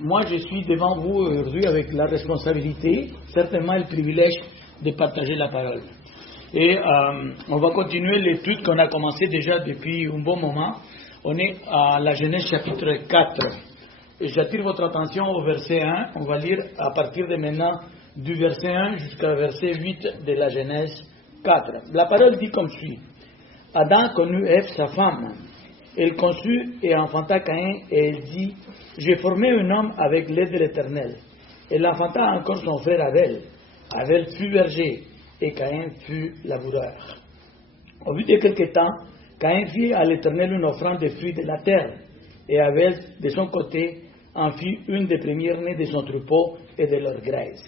moi je suis devant vous aujourd'hui avec la responsabilité, certainement le privilège de partager la parole. Et on va continuer l'étude qu'on a commencé déjà depuis un bon moment. On est à la Genèse chapitre 4. Et j'attire votre attention au verset 1. On va lire à partir de maintenant du verset 1 jusqu'au verset 8 de la Genèse 4. La parole dit comme suit. Adam connut Ève, sa femme. Elle conçut et enfanta Caïn, et elle dit, j'ai formé un homme avec l'aide de l'Éternel. Elle enfanta encore son frère Abel. Abel fut berger, et Caïn fut laboureur. Au bout de quelque temps, Caïn fit à l'Éternel une offrande de fruits de la terre, et Abel, de son côté, en fit une des premières-nées de son troupeau et de leur graisse.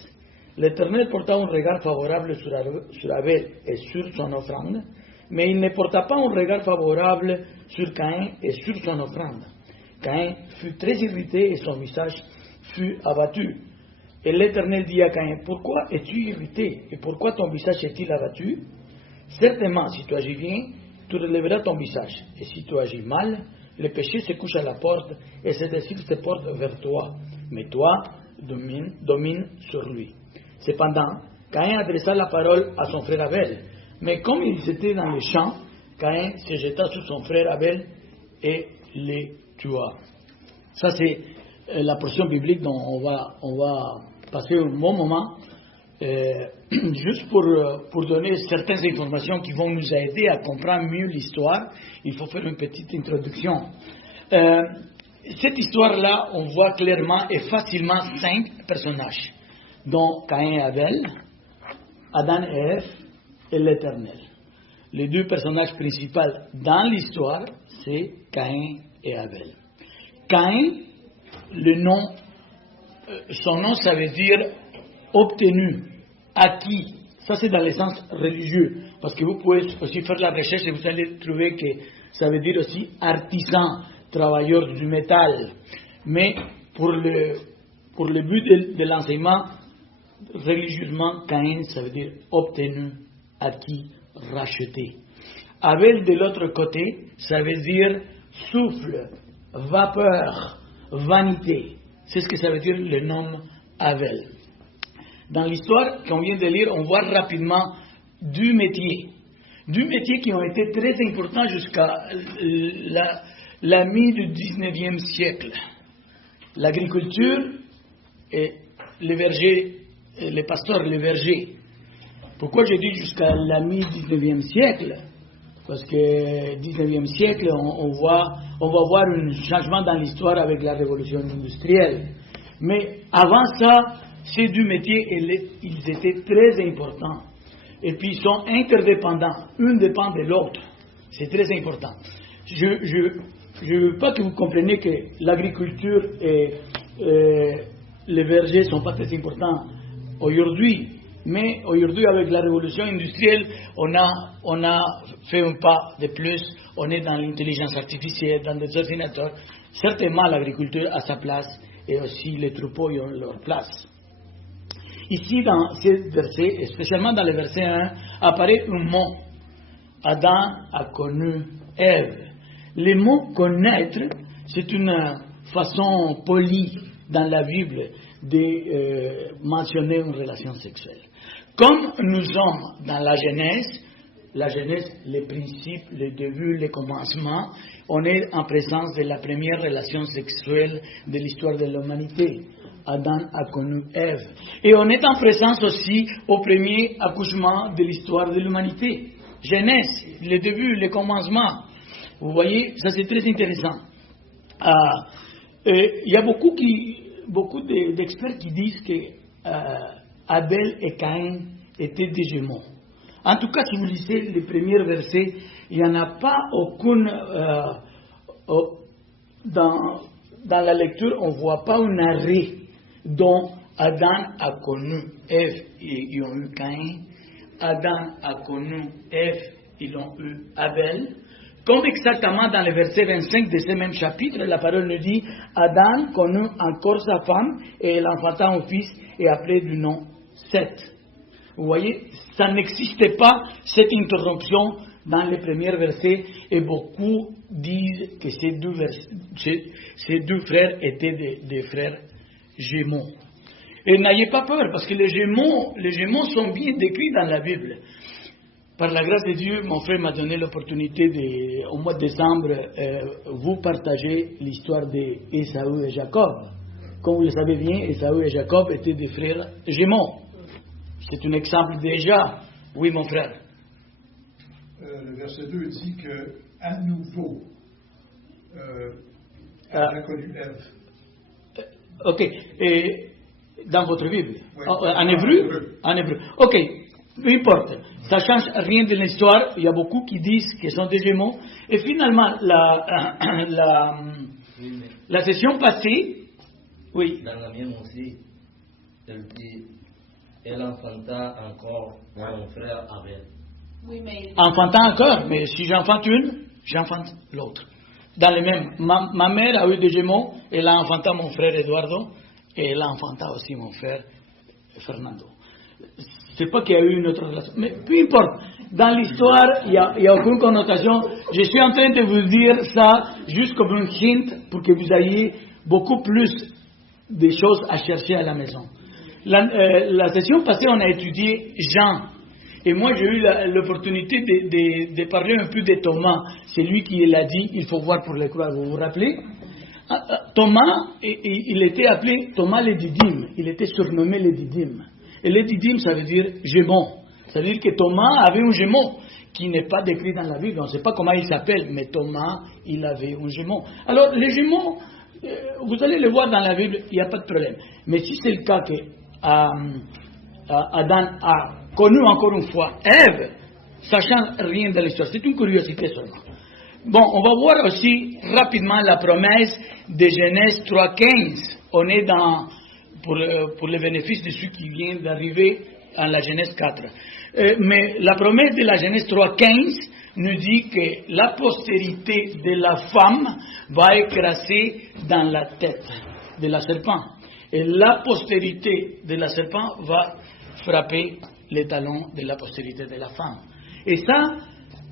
L'Éternel porta un regard favorable sur Abel et sur son offrande, mais il ne porta pas un regard favorable sur Caïn et sur son offrande. Caïn fut très irrité et son visage fut abattu. Et l'Éternel dit à Caïn, pourquoi es-tu irrité et pourquoi ton visage est-il abattu? Certainement, si tu agis bien, tu relèveras ton visage. Et si tu agis mal, le péché se couche à la porte et ses désirs se portent vers toi. Mais toi, domine sur lui. Cependant, Caïn adressa la parole à son frère Abel. Mais comme ils étaient dans les champs, Caïn se jeta sur son frère Abel et le tua. Ça, c'est la portion biblique dont on va passer un bon moment. Juste pour donner certaines informations qui vont nous aider à comprendre mieux l'histoire, il faut faire une petite introduction. Cette histoire-là, on voit clairement et facilement 5 personnages, dont Caïn et Abel, Adam et Ève, et l'Éternel. Les 2 personnages principaux dans l'histoire, c'est Caïn et Abel. Caïn, son nom, ça veut dire obtenu, acquis. Ça, c'est dans le sens religieux. Parce que vous pouvez aussi faire la recherche et vous allez trouver que ça veut dire aussi artisan, travailleur du métal. Mais pour le but de l'enseignement, religieusement, Caïn, ça veut dire obtenu, acquis, racheté. Abel, de l'autre côté, ça veut dire souffle, vapeur, vanité. C'est ce que ça veut dire le nom Abel. Dans l'histoire qu'on vient de lire, on voit rapidement 2 métiers. 2 métiers qui ont été très importants jusqu'à la mi du 19e siècle. L'agriculture et les bergers, les pasteurs, les bergers. Pourquoi je dis jusqu'à la mi-19e siècle? Parce que 19e siècle, on va voir un changement dans l'histoire avec la révolution industrielle. Mais avant ça, ces 2 métiers, ils étaient très importants. Et puis ils sont interdépendants. Un dépend de l'autre. C'est très important. Je ne veux pas que vous compreniez que l'agriculture et les bergers ne sont pas très importants aujourd'hui. Mais aujourd'hui, avec la révolution industrielle, on a fait un pas de plus. On est dans l'intelligence artificielle, dans des ordinateurs. Certainement, l'agriculture a sa place et aussi les troupeaux ont leur place. Ici, dans ce verset, spécialement dans le verset 1, apparaît un mot. Adam a connu Ève. Le mot connaître, c'est une façon polie dans la Bible de mentionner une relation sexuelle. Comme nous sommes dans la Genèse, les principes, le début, le commencement, on est en présence de la première relation sexuelle de l'histoire de l'humanité. Adam a connu Ève. Et on est en présence aussi au premier accouchement de l'histoire de l'humanité. Genèse, le début, le commencement. Vous voyez, ça c'est très intéressant. Il y a beaucoup d'experts qui disent que Abel et Caïn étaient des jumeaux. En tout cas, si vous lisez les premiers versets, il n'y en a pas aucune... dans la lecture, on ne voit pas un arrêt dont Adam a connu Ève et ils ont eu Caïn. Adam a connu Ève, ils ont eu Abel. Comme exactement dans le verset 25 de ce même chapitre, la parole nous dit Adam connut encore sa femme et elle enfanta un fils et appelait du nom Seth. Vous voyez, ça n'existait pas cette interruption dans les premiers versets et beaucoup disent que ces deux frères étaient des frères jumeaux. Et n'ayez pas peur parce que les jumeaux sont bien décrits dans la Bible. Par la grâce de Dieu, mon frère m'a donné l'opportunité au mois de décembre, vous partager l'histoire d'Ésaü et Jacob. Comme vous le savez bien, Ésaü et Jacob étaient des frères jumeaux. C'est un exemple déjà. Oui, mon frère. Le verset 2 dit que, à nouveau, elle a connu Ève. Ok. Et dans votre Bible? Oui. En hébreu? En hébreu. Ok. Peu importe. Ça ne change rien de l'histoire. Il y a beaucoup qui disent qu'ils sont des jumeaux. Et finalement, la session passée, oui. Dans la mienne aussi, elle dit, elle enfanta encore mon frère Abel. Oui, mais... Enfantant encore, mais si j'enfante une, j'enfante l'autre. Dans le même. Ma mère a eu des jumeaux, elle a enfanté mon frère Eduardo, et elle a enfanté aussi mon frère Fernando. C'est pas qu'il y a eu une autre relation. Mais peu importe. Dans l'histoire, il n'y a aucune connotation. Je suis en train de vous dire ça juste comme un hint pour que vous ayez beaucoup plus de choses à chercher à la maison. La session passée, on a étudié Jean. Et moi, j'ai eu l'opportunité de parler un peu de Thomas. C'est lui qui l'a dit, il faut voir pour le croire. Vous vous rappelez? Thomas, il était appelé Thomas le Didyme. Il était surnommé le Didyme. Et le Didyme, ça veut dire jumeau. Ça veut dire que Thomas avait un jumeau qui n'est pas décrit dans la Bible. On ne sait pas comment il s'appelle, mais Thomas, il avait un jumeau. Alors, les jumeaux, vous allez le voir dans la Bible, il n'y a pas de problème. Mais si c'est le cas que Adam a connu encore une fois Ève, ça ne change rien de l'histoire. C'est une curiosité seulement. Bon, on va voir aussi rapidement la promesse de Genèse 3.15. On est pour le bénéfice de ceux qui viennent d'arriver à la Genèse 4. Mais la promesse de la Genèse 3.15 nous dit que la postérité de la femme va écraser dans la tête de la serpent. Et la postérité de la serpent va frapper les talons de la postérité de la femme. Et ça,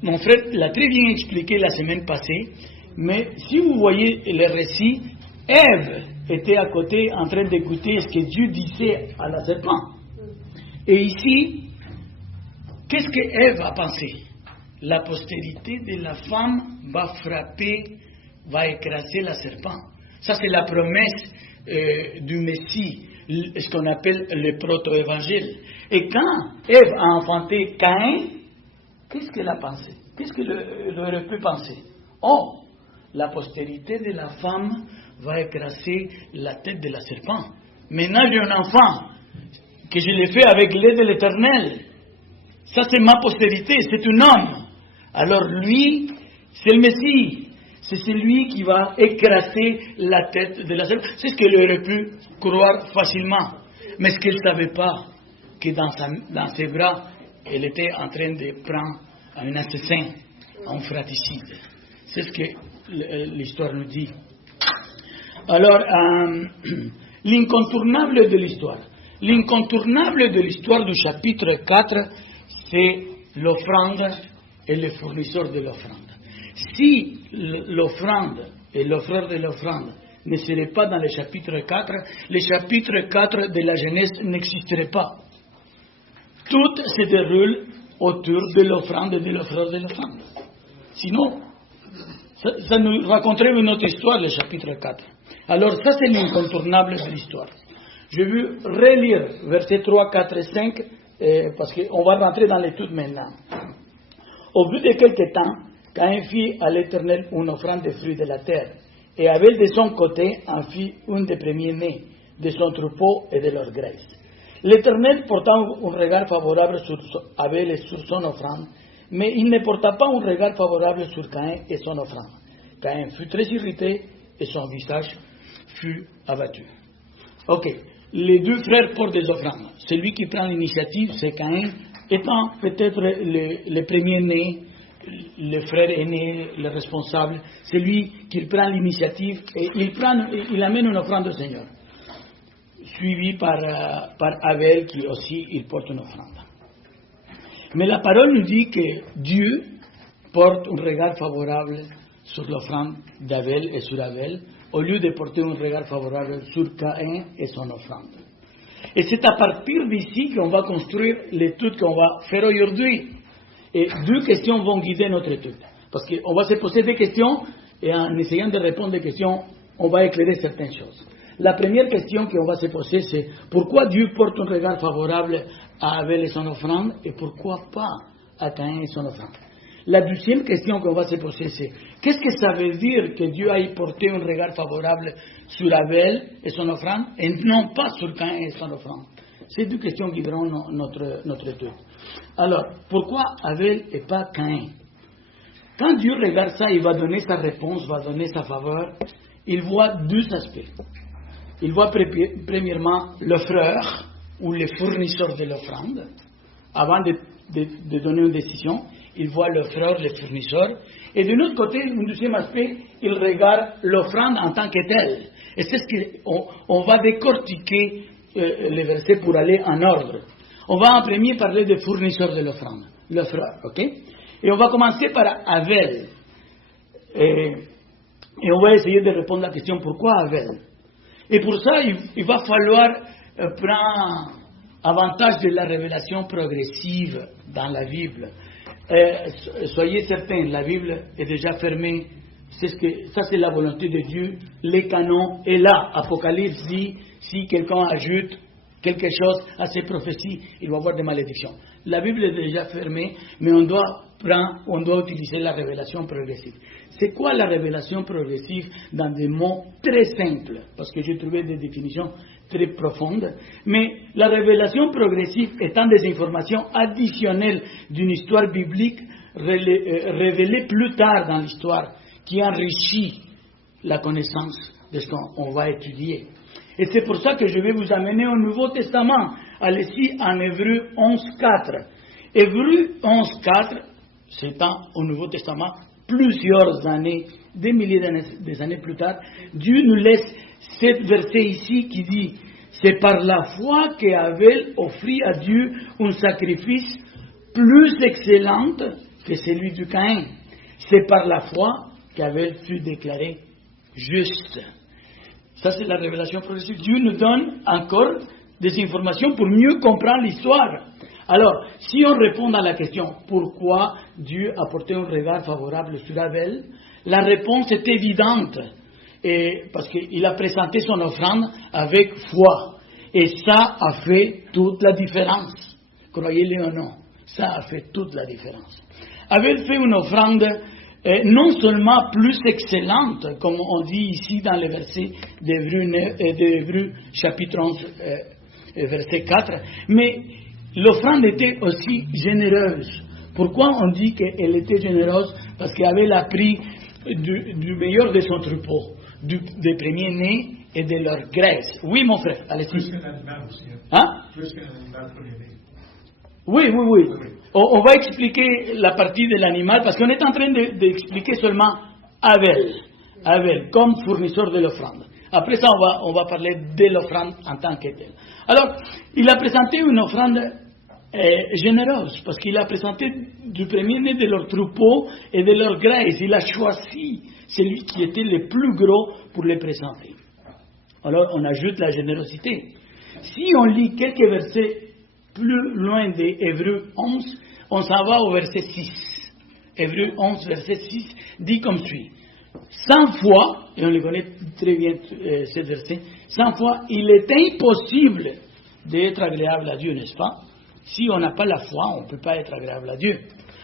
mon frère l'a très bien expliqué la semaine passée, mais si vous voyez le récit, Ève était à côté en train d'écouter ce que Dieu disait à la serpent. Et ici, qu'est-ce que Ève a pensé? La postérité de la femme va frapper, va écraser la serpent. Ça, c'est la promesse du Messie, ce qu'on appelle le proto-évangile. Et quand Ève a enfanté Caïn, qu'est-ce qu'elle a pensé? Qu'est-ce qu'elle aurait pu penser? Oh, la postérité de la femme va écraser la tête de la serpent. Maintenant, j'ai un enfant que je l'ai fait avec l'aide de l'Éternel. Ça, c'est ma postérité, c'est un homme. Alors lui, c'est le Messie. C'est celui qui va écraser la tête de la serpent. C'est ce qu'elle aurait pu croire facilement. Mais ce qu'elle ne savait pas, que dans ses bras, elle était en train de prendre un assassin, un fratricide. C'est ce que l'histoire nous dit. Alors, l'incontournable de l'histoire. L'incontournable de l'histoire du chapitre 4, c'est l'offrande et le fournisseur de l'offrande. Si l'offrande et l'offreur de l'offrande ne seraient pas dans le chapitre 4, le chapitre 4 de la Genèse n'existerait pas. Tout se déroule autour de l'offrande et de l'offreur de l'offrande. Sinon, ça nous raconterait une autre histoire, le chapitre 4. Alors ça, c'est l'incontournable de l'histoire. Je veux relire versets 3, 4 et 5, parce qu'on va rentrer dans l'étude maintenant. Au bout de quelque temps, Caïn fit à l'Éternel une offrande de fruits de la terre, et Abel de son côté en fit une des premiers-nés de son troupeau et de leur graisse. L'Éternel porta un regard favorable sur Abel et sur son offrande, mais il ne porta pas un regard favorable sur Caïn et son offrande. Caïn fut très irrité et son visage fut abattu. Ok, les deux frères portent des offrandes. Celui qui prend l'initiative, c'est Caïn, étant peut-être le premier-né, le frère aîné, le responsable. C'est lui qui prend l'initiative et il amène une offrande au Seigneur. Suivi par Abel qui aussi il porte une offrande. Mais la parole nous dit que Dieu porte un regard favorable sur l'offrande d'Abel et sur Abel, au lieu de porter un regard favorable sur Caïn et son offrande. Et c'est à partir d'ici qu'on va construire l'étude qu'on va faire aujourd'hui. Et 2 questions vont guider notre étude. Parce qu'on va se poser des questions, et en essayant de répondre des questions, on va éclairer certaines choses. La première question qu'on va se poser, c'est pourquoi Dieu porte un regard favorable à Abel et son offrande, et pourquoi pas à Caïn et son offrande. La deuxième question qu'on va se poser, c'est qu'est-ce que ça veut dire que Dieu ait porté un regard favorable sur Abel et son offrande, et non pas sur Caïn et son offrande. Ces 2 questions guideront notre étude. Alors, pourquoi Abel et pas Caïn? Quand Dieu regarde ça, il va donner sa réponse, va donner sa faveur. Il voit 2 aspects. Il voit premièrement l'offreur ou le fournisseur de l'offrande. Avant de donner une décision, il voit l'offreur, le fournisseur. Et de l'autre côté, un deuxième aspect, il regarde l'offrande en tant que telle. Et c'est ce qu'on va décortiquer les versets pour aller en ordre. On va en premier parler des fournisseurs de l'offrande, l'offreur, ok? Et on va commencer par Abel. Et on va essayer de répondre à la question pourquoi Abel. Et pour ça, il va falloir prendre avantage de la révélation progressive dans la Bible. Soyez certains, la Bible est déjà fermée. Ça, c'est la volonté de Dieu. Le canon est là. Apocalypse dit, si quelqu'un ajoute quelque chose à ces prophéties, il va avoir des malédictions. La Bible est déjà fermée, mais on doit utiliser la révélation progressive. C'est quoi la révélation progressive dans des mots très simples? Parce que j'ai trouvé des définitions très profondes. Mais la révélation progressive étant des informations additionnelles d'une histoire biblique révélée plus tard dans l'histoire, qui enrichit la connaissance de ce qu'on va étudier. Et c'est pour ça que je vais vous amener au Nouveau Testament. Allez-y en Hébreux 11.4. Hébreux 11.4, c'est au Nouveau Testament, plusieurs années, des milliers d'années plus tard, Dieu nous laisse ce verset ici qui dit « C'est par la foi qu'Abel offrit à Dieu un sacrifice plus excellent que celui du Caïn. C'est par la foi qu'Abel fut déclaré juste. » Ça, c'est la révélation progressive. Dieu nous donne encore des informations pour mieux comprendre l'histoire. Alors, si on répond à la question pourquoi Dieu a porté un regard favorable sur Abel, la réponse est évidente. Et parce qu'il a présenté son offrande avec foi. Et ça a fait toute la différence. Croyez-le ou non, ça a fait toute la différence. Abel fait une offrande non seulement plus excellente, comme on dit ici dans le verset d'Hébreux chapitre 11, verset 4, mais l'offrande était aussi généreuse. Pourquoi on dit qu'elle était généreuse? Parce qu'Abel a pris du meilleur de son troupeau, des premiers-nés et de leur graisse. Oui, mon frère, allez-y. Plus qu'un animal aussi. Hein? Plus qu'un animal premier-né. Oui. On va expliquer la partie de l'animal parce qu'on est en train d'expliquer seulement Abel, comme fournisseur de l'offrande. Après ça, on va parler de l'offrande en tant que telle. Alors, il a présenté une offrande généreuse parce qu'il a présenté du premier-né de leur troupeau et de leur graisse. Il a choisi celui qui était le plus gros pour les présenter. Alors, on ajoute la générosité. Si on lit quelques versets plus loin d'Hébreux 11, on s'en va au verset 6. Hébreux 11, verset 6, dit comme suit. 100 fois, et on le connaît très bien ce verset, 100 fois, il est impossible d'être agréable à Dieu, n'est-ce pas? Si on n'a pas la foi, on ne peut pas être agréable à Dieu.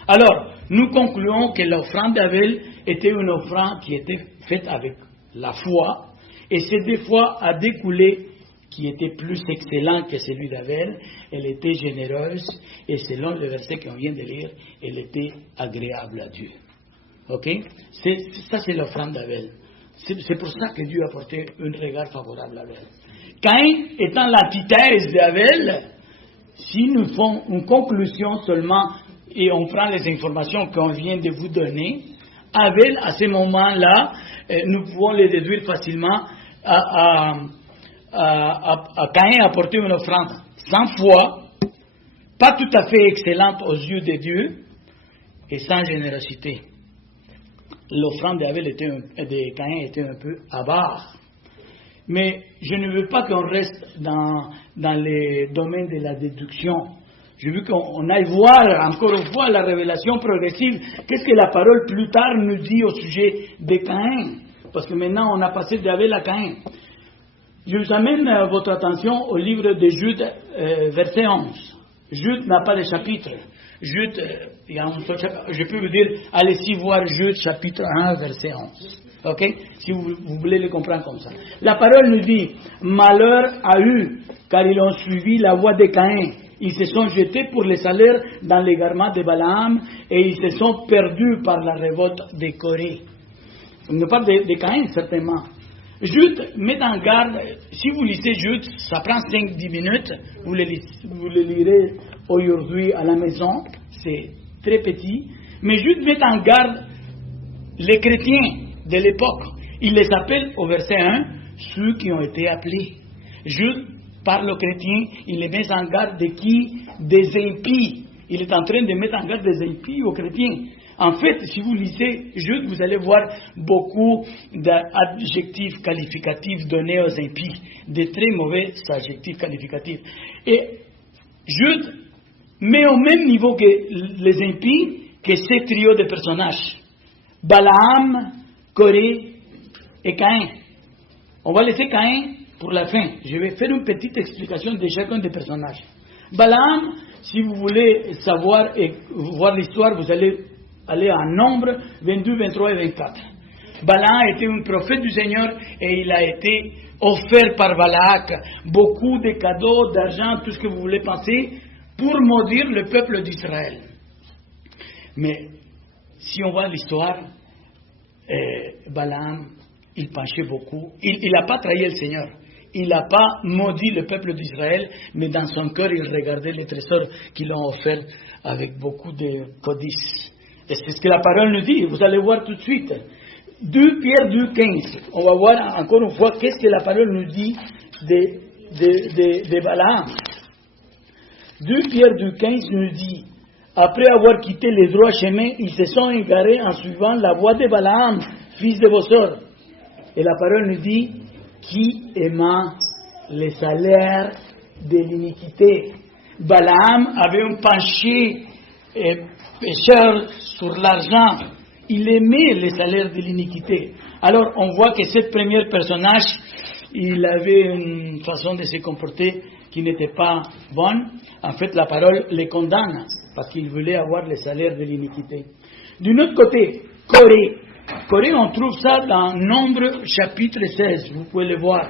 Alors, nous concluons que l'offrande d'Abel était une offrande qui était faite avec la foi, et cette deux fois a découlé qui était plus excellent que celui d'Abel, elle était généreuse, et selon le verset qu'on vient de lire, elle était agréable à Dieu. Ok? Ça, c'est l'offrande d'Abel. C'est pour ça que Dieu a porté un regard favorable à Abel. Caïn étant l'antithèse d'Abel, si nous faisons une conclusion seulement, et on prend les informations qu'on vient de vous donner, Abel, à ce moment-là, nous pouvons les déduire facilement Caïn a apporté une offrande 100 fois, pas tout à fait excellente aux yeux de Dieu, et sans générosité. L'offrande de Caïn était un peu avare. Mais je ne veux pas qu'on reste dans les domaines de la déduction. Je veux qu'on aille voir encore une fois la révélation progressive. Qu'est-ce que la parole plus tard nous dit au sujet de Caïn? Parce que maintenant on a passé d'Abel à Caïn. Je vous amène votre attention au livre de Jude, verset 11. Jude n'a pas de chapitre. Jude, il y a un seul chapitre. Je peux vous dire, allez-y voir Jude chapitre 1, verset 11. Ok? Si vous voulez le comprendre comme ça. La parole nous dit, malheur a eu, car ils ont suivi la voie de Caïn. Ils se sont jetés pour les salaires dans l'égarement de Balaam et ils se sont perdus par la révolte de Corée. On ne parle de Caïn, certainement. Jude met en garde, si vous lisez Jude, ça prend 5-10 minutes, vous le lirez aujourd'hui à la maison, c'est très petit, mais Jude met en garde les chrétiens de l'époque. Il les appelle au verset 1, ceux qui ont été appelés. Jude parle aux chrétiens, il les met en garde de qui? Des impies. Il est en train de mettre en garde des impies aux chrétiens. En fait, si vous lisez Jude, vous allez voir beaucoup d'adjectifs qualificatifs donnés aux impies, des très mauvais adjectifs qualificatifs. Et Jude met au même niveau que les impies que ces trios de personnages. Balaam, Corée et Caïn. On va laisser Caïn pour la fin. Je vais faire une petite explication de chacun des personnages. Balaam, si vous voulez savoir et voir l'histoire, vous allez aller en Nombre 22, 23 et 24. Balaam était un prophète du Seigneur et il a été offert par Balak beaucoup de cadeaux, d'argent, tout ce que vous voulez penser, pour maudire le peuple d'Israël. Mais si on voit l'histoire, Balaam, il penchait beaucoup. Il n'a pas trahi le Seigneur. Il n'a pas maudit le peuple d'Israël, mais dans son cœur, il regardait les trésors qu'ils ont offerts avec beaucoup de codices. Et c'est ce que la parole nous dit. Vous allez voir tout de suite. 2 Pierre 2,15. On va voir encore une fois qu'est-ce que la parole nous dit de Balaam. 2 Pierre 2,15 nous dit, après avoir quitté les droits chemins, ils se sont égarés en suivant la voie de Balaam, fils de Bossor. Et la parole nous dit, qui aima les salaires de l'iniquité. Balaam avait un penché pécheur sur l'argent. Il aimait les salaires de l'iniquité. Alors on voit que ce premier personnage, il avait une façon de se comporter qui n'était pas bonne. En fait, la parole les condamne parce qu'il voulait avoir les salaires de l'iniquité. D'un autre côté, Corée. Corée, on trouve ça dans Nombre chapitre 16. Vous pouvez le voir.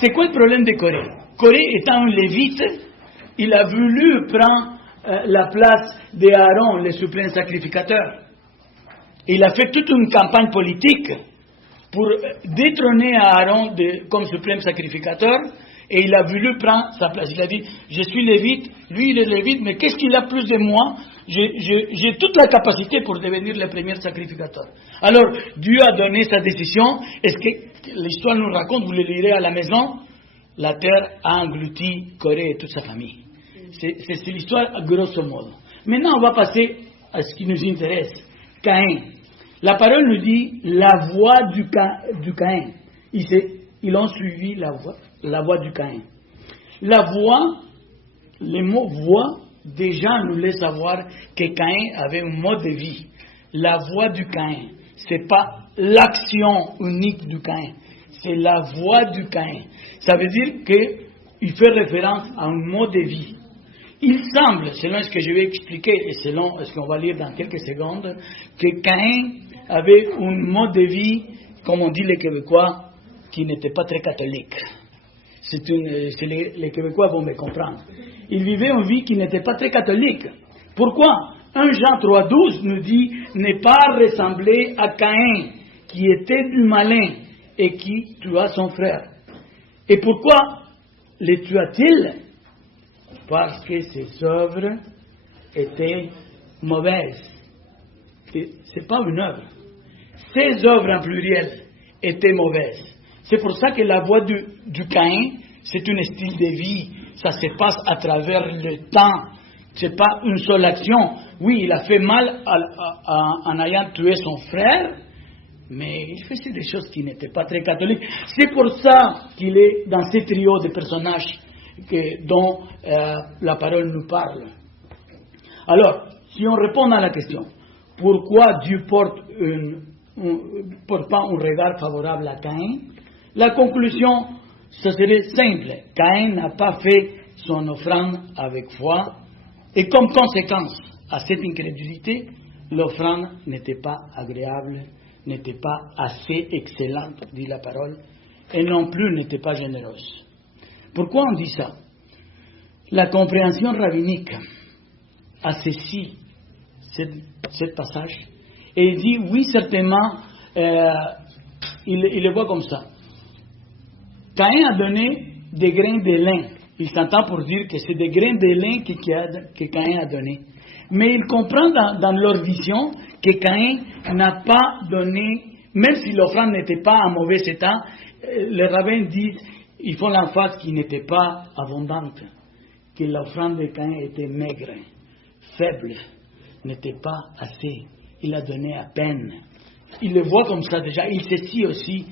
C'est quoi le problème de Corée? Corée étant un lévite, il a voulu prendre la place d'Aaron, le suprême sacrificateur. Il a fait toute une campagne politique pour détrôner Aaron comme suprême sacrificateur, et il a voulu prendre sa place. Il a dit, je suis lévite, lui il est lévite, mais qu'est-ce qu'il a plus de moi? J'ai toute la capacité pour devenir le premier sacrificateur. Alors, Dieu a donné sa décision. Est-ce que l'histoire nous raconte, vous le lirez à la maison, la terre a englouti Corée et toute sa famille. C'est l'histoire grosso modo. Maintenant, on va passer à ce qui nous intéresse. Caïn. La parole nous dit la voie du Caïn. Ils ont suivi la voie du Caïn. La voie, le mot voie, déjà nous laisse savoir que Caïn avait un mode de vie. La voie du Caïn. C'est pas l'action unique du Caïn. C'est la voie du Caïn. Ça veut dire qu'il fait référence à un mode de vie. Il semble, selon ce que je vais expliquer et selon ce qu'on va lire dans quelques secondes, que Caïn avait un mode de vie, comme on dit les Québécois, qui n'était pas très catholique. Les Québécois vont me comprendre. Il vivait une vie qui n'était pas très catholique. Pourquoi? 1 Jean 3,12 nous dit « Ne pas ressembler à Caïn, qui était du malin et qui tua son frère. » Et pourquoi les tua-t-il? Parce que ses œuvres étaient mauvaises. Ce n'est pas une œuvre. Ses œuvres en pluriel étaient mauvaises. C'est pour ça que la voie du Caïn, c'est un style de vie. Ça se passe à travers le temps c'est pas une seule action. Oui, il a fait mal en ayant tué son frère, mais il faisait des choses qui n'étaient pas très catholiques. C'est pour ça qu'il est dans ce trio de personnages dont la parole nous parle. Alors, si on répond à la question, pourquoi Dieu porte pas un regard favorable à Caïn, la conclusion, ce serait simple. Caïn n'a pas fait son offrande avec foi, et comme conséquence à cette incrédulité, l'offrande n'était pas agréable, n'était pas assez excellente, dit la parole, et non plus n'était pas généreuse. Pourquoi on dit ça? La compréhension rabbinique a saisi ce passage, et il dit, oui, certainement, il le voit comme ça. Caïn a donné des grains de lin. Il s'entend pour dire que c'est des grains de lin que Caïn a donné. Mais il comprend dans leur vision que Caïn n'a pas donné, même si l'offrande n'était pas en mauvais état, les rabbins disent, ils font l'emphase qu'il n'était pas abondante, que l'offrande de Caïn était maigre, faible, n'était pas assez. Il a donné à peine. Il le voit comme ça déjà. Il saisit aussi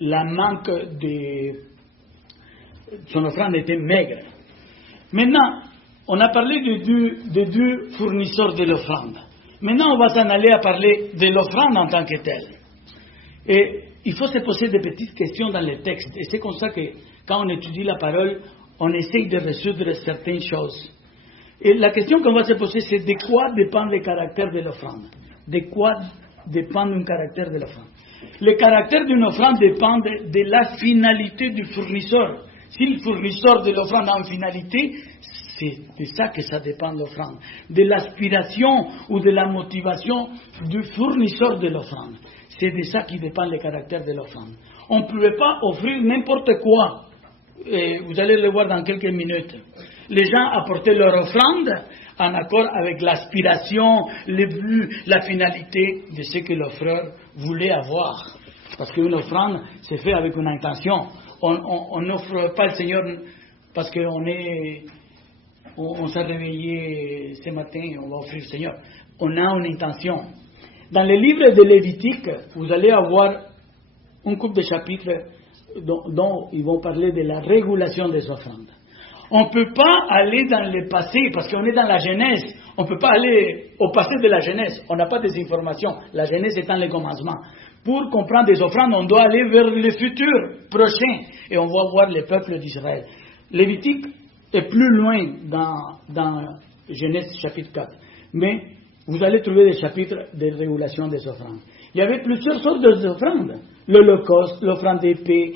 la manque de son offrande était maigre. Maintenant, on a parlé de deux fournisseurs de l'offrande. Maintenant, on va s'en aller à parler de l'offrande en tant que telle. Et il faut se poser des petites questions dans les textes. Et c'est comme ça que, quand on étudie la parole, on essaye de résoudre certaines choses. Et la question qu'on va se poser, c'est de quoi dépend le caractère de l'offrande? De quoi dépend un caractère de l'offrande? Le caractère d'une offrande dépend de la finalité du fournisseur. Si le fournisseur de l'offrande a une finalité, c'est de ça que ça dépend de l'offrande. De l'aspiration ou de la motivation du fournisseur de l'offrande. C'est de ça qui dépend le caractère de l'offrande. On ne pouvait pas offrir n'importe quoi. Et vous allez le voir dans quelques minutes. Les gens apportaient leur offrande en accord avec l'aspiration, le but, la finalité de ce que l'offreur voulait avoir. Parce qu'une offrande, c'est fait avec une intention. On n'offre pas le Seigneur parce qu'on s'est réveillé ce matin, on va offrir le Seigneur. On a une intention. Dans les livres de Lévitique, vous allez avoir un couple de chapitres dont ils vont parler de la régulation des offrandes. On ne peut pas aller dans le passé, parce qu'on est dans la Genèse. On ne peut pas aller au passé de la Genèse. On n'a pas des informations. La Genèse étant le commencement. Pour comprendre des offrandes, on doit aller vers le futur prochain. Et on va voir le peuple d'Israël. Lévitique est plus loin dans Genèse chapitre 4. Mais vous allez trouver des chapitres de régulation des offrandes. Il y avait plusieurs sortes d'offrandes. L'Holocauste, l'offrande de paix,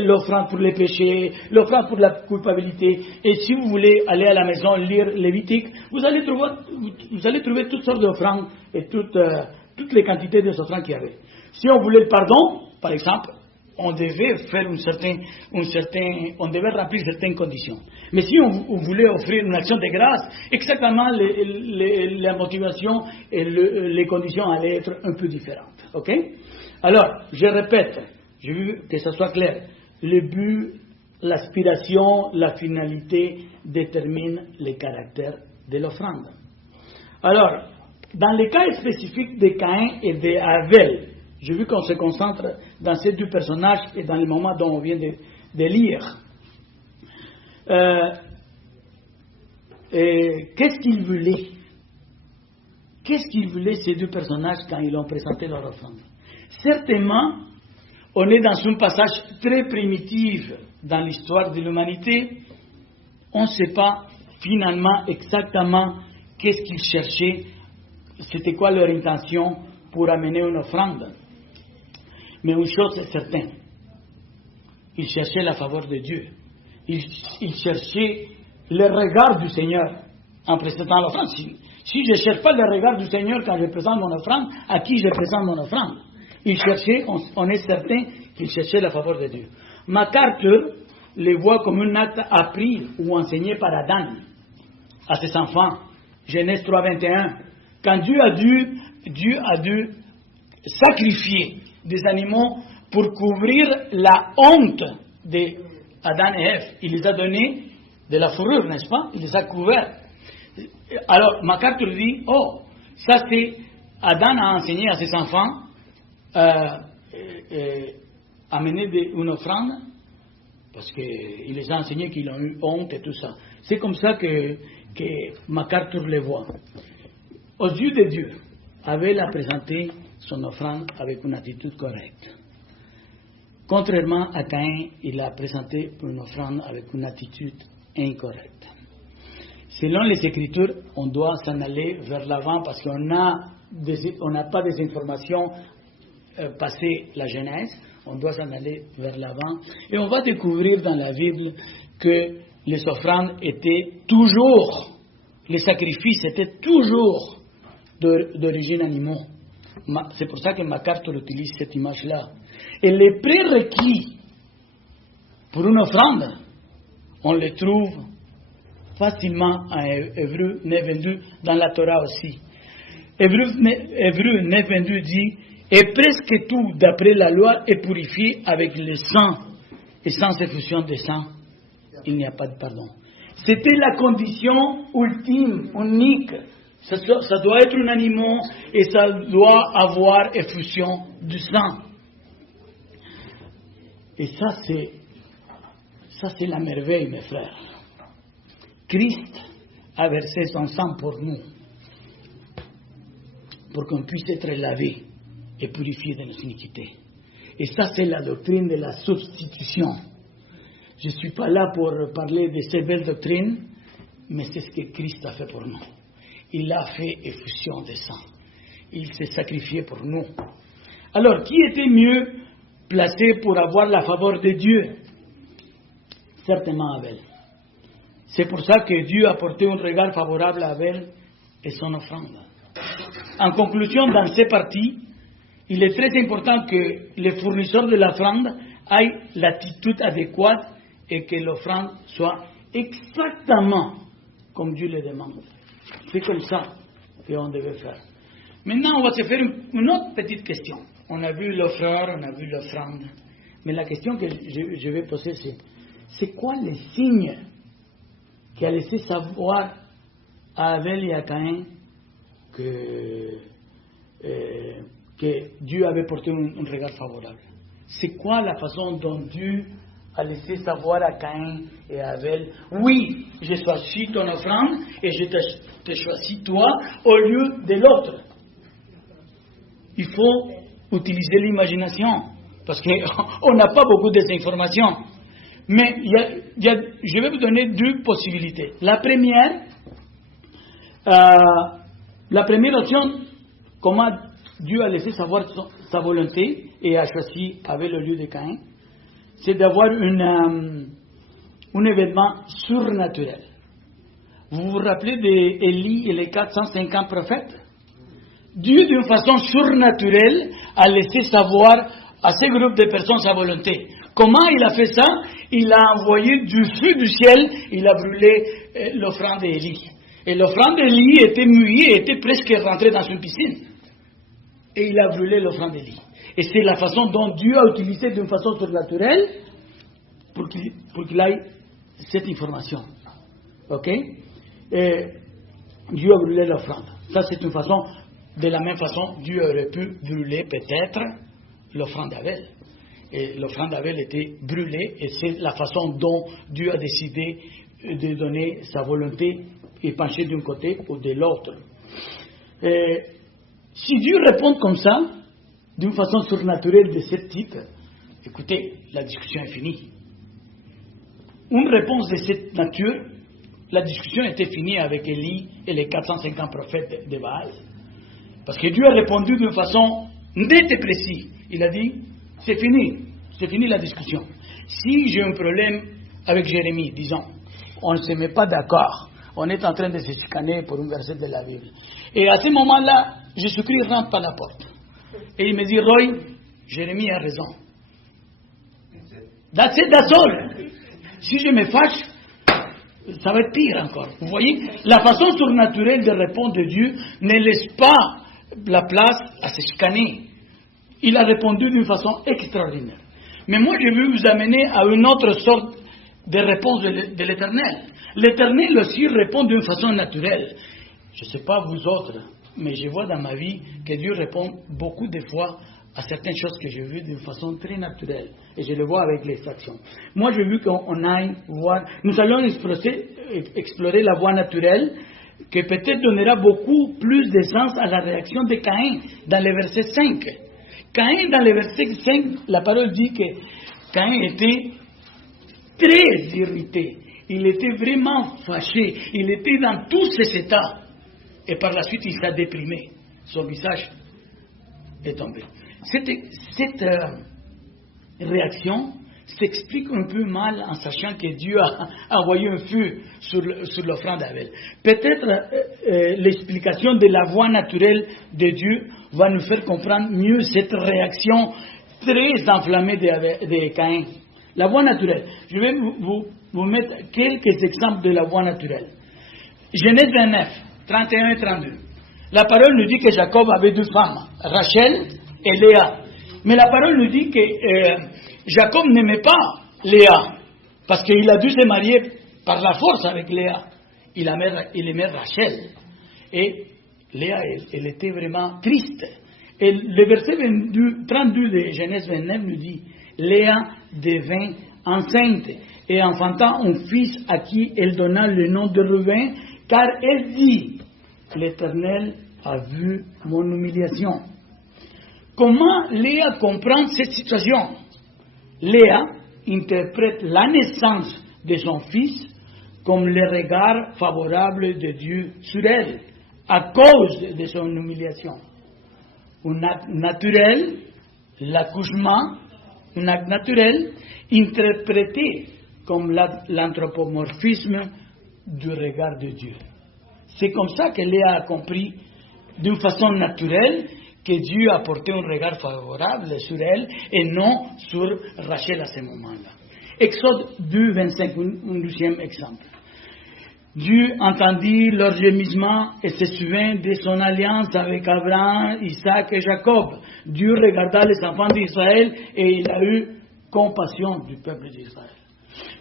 l'offrande pour les péchés, l'offrande pour la culpabilité. Et si vous voulez aller à la maison lire Lévitique, vous allez trouver toutes sortes d'offrandes et toutes les quantités d'offrandes qu'il y avait. Si on voulait le pardon, par exemple, on devait faire on devait remplir certaines conditions. Mais si on voulait offrir une action de grâce, exactement la motivation et les conditions allaient être un peu différentes. Ok? Alors, je répète, je veux que ça soit clair. Le but, l'aspiration, la finalité déterminent le caractère de l'offrande. Alors, dans les cas spécifiques de Caïn et d'Abel, j'ai vu qu'on se concentre dans ces deux personnages et dans les moments dont on vient de lire. Qu'est-ce qu'ils voulaient? Qu'est-ce qu'ils voulaient ces deux personnages quand ils ont présenté leur offrande? Certainement, on est dans un passage très primitif dans l'histoire de l'humanité. On ne sait pas finalement exactement qu'est-ce qu'ils cherchaient, c'était quoi leur intention pour amener une offrande. Mais une chose est certaine, ils cherchaient la faveur de Dieu. Ils cherchaient le regard du Seigneur en présentant l'offrande. Si je ne cherche pas le regard du Seigneur quand je présente mon offrande, à qui je présente mon offrande? Ils cherchaient, on est certain qu'ils cherchaient la faveur de Dieu. MacArthur les voit comme un acte appris ou enseigné par Adam à ses enfants. Genèse 3:21. Quand Dieu a dû sacrifier des animaux pour couvrir la honte d'Adam et Ève, il les a donnés de la fourrure, n'est-ce pas? Il les a couverts. Alors, MacArthur dit, oh, ça c'est, Adam a enseigné à ses enfants amener une offrande, parce qu'il les a enseignés qu'ils ont eu honte et tout ça. C'est comme ça que MacArthur les voit. Aux yeux de Dieu, Abel a présenté son offrande avec une attitude correcte. Contrairement à Caïn, il a présenté une offrande avec une attitude incorrecte. Selon les Écritures, on doit s'en aller vers l'avant parce qu'on n'a pas des informations passées la Genèse. On doit s'en aller vers l'avant. Et on va découvrir dans la Bible que les offrandes étaient toujours, les sacrifices étaient toujours d'origine animale. C'est pour ça que MacArthur utilise cette image-là. Et les prérequis pour une offrande, on les trouve facilement en Hébreux 9:22, dans la Torah aussi. Hébreux 9:22 dit « Et presque tout, d'après la loi, est purifié avec le sang, et sans effusion de sang, il n'y a pas de pardon. » C'était la condition ultime, unique. Ça doit être un animal et ça doit avoir effusion du sang. Et ça c'est la merveille, mes frères. Christ a versé son sang pour nous, pour qu'on puisse être lavé et purifié de nos iniquités. Et ça, c'est la doctrine de la substitution. Je ne suis pas là pour parler de ces belles doctrines, mais c'est ce que Christ a fait pour nous. Il a fait effusion de sang. Il s'est sacrifié pour nous. Alors, qui était mieux placé pour avoir la faveur de Dieu? Certainement Abel. C'est pour ça que Dieu a porté un regard favorable à Abel et son offrande. En conclusion, dans ces parties, il est très important que les fournisseurs de l'offrande aient l'attitude adéquate et que l'offrande soit exactement comme Dieu le demande. C'est comme ça qu'on devait faire. Maintenant, on va se faire une autre petite question. On a vu l'offreur, on a vu l'offrande. Mais la question que je vais poser, c'est quoi les signes qui a laissé savoir à Abel et à Caïn que Dieu avait porté un regard favorable? C'est quoi la façon dont Dieu a laissé savoir à Caïn et à Abel, oui, j'ai choisi ton offrande et je te choisis toi au lieu de l'autre? Il faut utiliser l'imagination parce qu'on n'a pas beaucoup d'informations. Mais je vais vous donner deux possibilités. La première option, comment Dieu a laissé savoir sa volonté et a choisi Abel au lieu de Caïn, c'est d'avoir un événement surnaturel. Vous vous rappelez d'Élie et les 450 prophètes? Dieu, d'une façon surnaturelle, a laissé savoir à ce groupe de personnes sa volonté. Comment il a fait ça? Il a envoyé du feu du ciel, il a brûlé l'offrande d'Élie. Et l'offrande d'Élie était mouillée, était presque rentrée dans une piscine. Et il a brûlé l'offrande d'Élie. Et c'est la façon dont Dieu a utilisé d'une façon surnaturelle pour qu'il ait cette information. Ok? Et Dieu a brûlé l'offrande. Ça, c'est une façon. De la même façon, Dieu aurait pu brûler peut-être l'offrande d'Abel. Et l'offrande d'Abel était brûlée, et c'est la façon dont Dieu a décidé de donner sa volonté et pencher d'un côté ou de l'autre. Et si Dieu répond comme ça, d'une façon surnaturelle de ce type, écoutez, la discussion est finie. Une réponse de cette nature, la discussion était finie avec Élie et les 450 prophètes de Baal. Parce que Dieu a répondu d'une façon nette et précise. Il a dit, c'est fini la discussion. Si j'ai un problème avec Jérémie, disons, on ne se met pas d'accord, on est en train de se chicaner pour un verset de la Bible. Et à ce moment-là, Jésus-Christ rentre par la porte. Et il me dit, Roy, Jérémie a raison. That's all. Si je me fâche, ça va être pire encore. Vous voyez, la façon surnaturelle de répondre de Dieu ne laisse pas la place à se chicaner. Il a répondu d'une façon extraordinaire. Mais moi, je veux vous amener à une autre sorte des réponses de l'Éternel. L'Éternel aussi répond d'une façon naturelle. Je ne sais pas vous autres, mais je vois dans ma vie que Dieu répond beaucoup de fois à certaines choses que j'ai vues d'une façon très naturelle. Et je le vois avec les actions. Moi, j'ai vu qu'on aille voir... Nous allons explorer la voie naturelle qui peut-être donnera beaucoup plus de sens à la réaction de Caïn dans le verset 5. Caïn, dans le verset 5, la parole dit que Caïn était très irrité. Il était vraiment fâché. Il était dans tous ses états. Et par la suite, il s'est déprimé. Son visage est tombé. Cette réaction s'explique un peu mal en sachant que Dieu a envoyé un feu sur l'offrande d'Abel. Peut-être l'explication de la voie naturelle de Dieu va nous faire comprendre mieux cette réaction très enflammée de Caïn. La voie naturelle. Je vais vous mettre quelques exemples de la voie naturelle. Genèse 29, 31 et 32. La parole nous dit que Jacob avait 2 femmes, Rachel et Léa. Mais la parole nous dit que Jacob n'aimait pas Léa, parce qu'il a dû se marier par la force avec Léa. Il aimait Rachel. Et Léa, elle était vraiment triste. Et le verset 32 de Genèse 29 nous dit, Léa devint enceinte et enfanta un fils à qui elle donna le nom de Reuben, car elle dit, l'Éternel a vu mon humiliation. Comment Léa comprend cette situation? Léa interprète la naissance de son fils comme le regard favorable de Dieu sur elle, à cause de son humiliation. Un acte naturel, l'accouchement, un acte naturel, interprété comme l'anthropomorphisme du regard de Dieu. C'est comme ça que Léa a compris d'une façon naturelle que Dieu a porté un regard favorable sur elle et non sur Rachel à ce moment-là. Exode 2, 25, un deuxième exemple. Dieu entendit leur gémissement et se souvint de son alliance avec Abraham, Isaac et Jacob. Dieu regarda les enfants d'Israël et il a eu compassion du peuple d'Israël.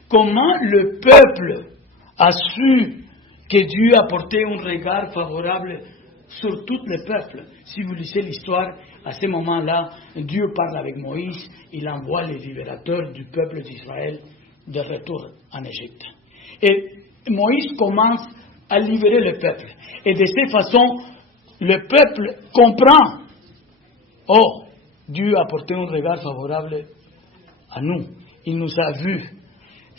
Comment le peuple a su que Dieu a porté un regard favorable sur tout le peuple? Si vous lisez l'histoire, à ce moment-là, Dieu parle avec Moïse, il envoie les libérateurs du peuple d'Israël de retour en Égypte. Et Moïse commence à libérer le peuple. Et de cette façon, le peuple comprend, oh, Dieu a porté un regard favorable à nous. Il nous a vus.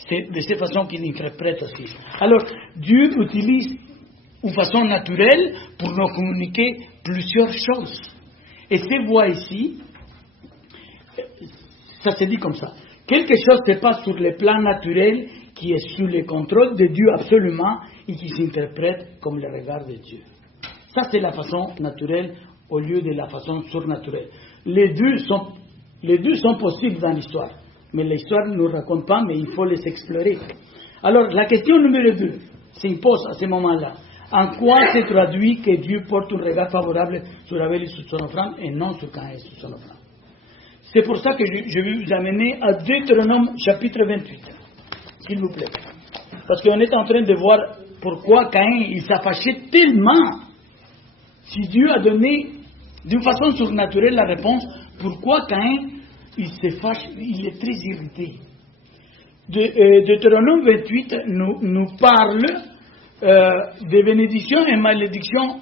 C'est de cette façon qu'il interprète aussi. Alors, Dieu utilise une façon naturelle pour nous communiquer plusieurs choses. Et ces voix ici, ça se dit comme ça. Quelque chose se passe sur le plan naturel qui est sous le contrôle de Dieu absolument et qui s'interprète comme le regard de Dieu. Ça, c'est la façon naturelle au lieu de la façon surnaturelle. Les deux sont possibles dans l'histoire. Mais l'histoire ne nous raconte pas, mais il faut les explorer. Alors, la question numéro 2 s'impose à ce moment-là. En quoi se traduit que Dieu porte un regard favorable sur Abel et sur son offrande et non sur Caïn et sur son offrande? C'est pour ça que je vais vous amener à Deutéronome chapitre 28, s'il vous plaît. Parce qu'on est en train de voir pourquoi Caïn il s'est fâché tellement. Si Dieu a donné d'une façon surnaturelle la réponse, pourquoi Caïn il se fâche, il est très irrité. Deutéronome 28 nous parle de bénédictions et malédictions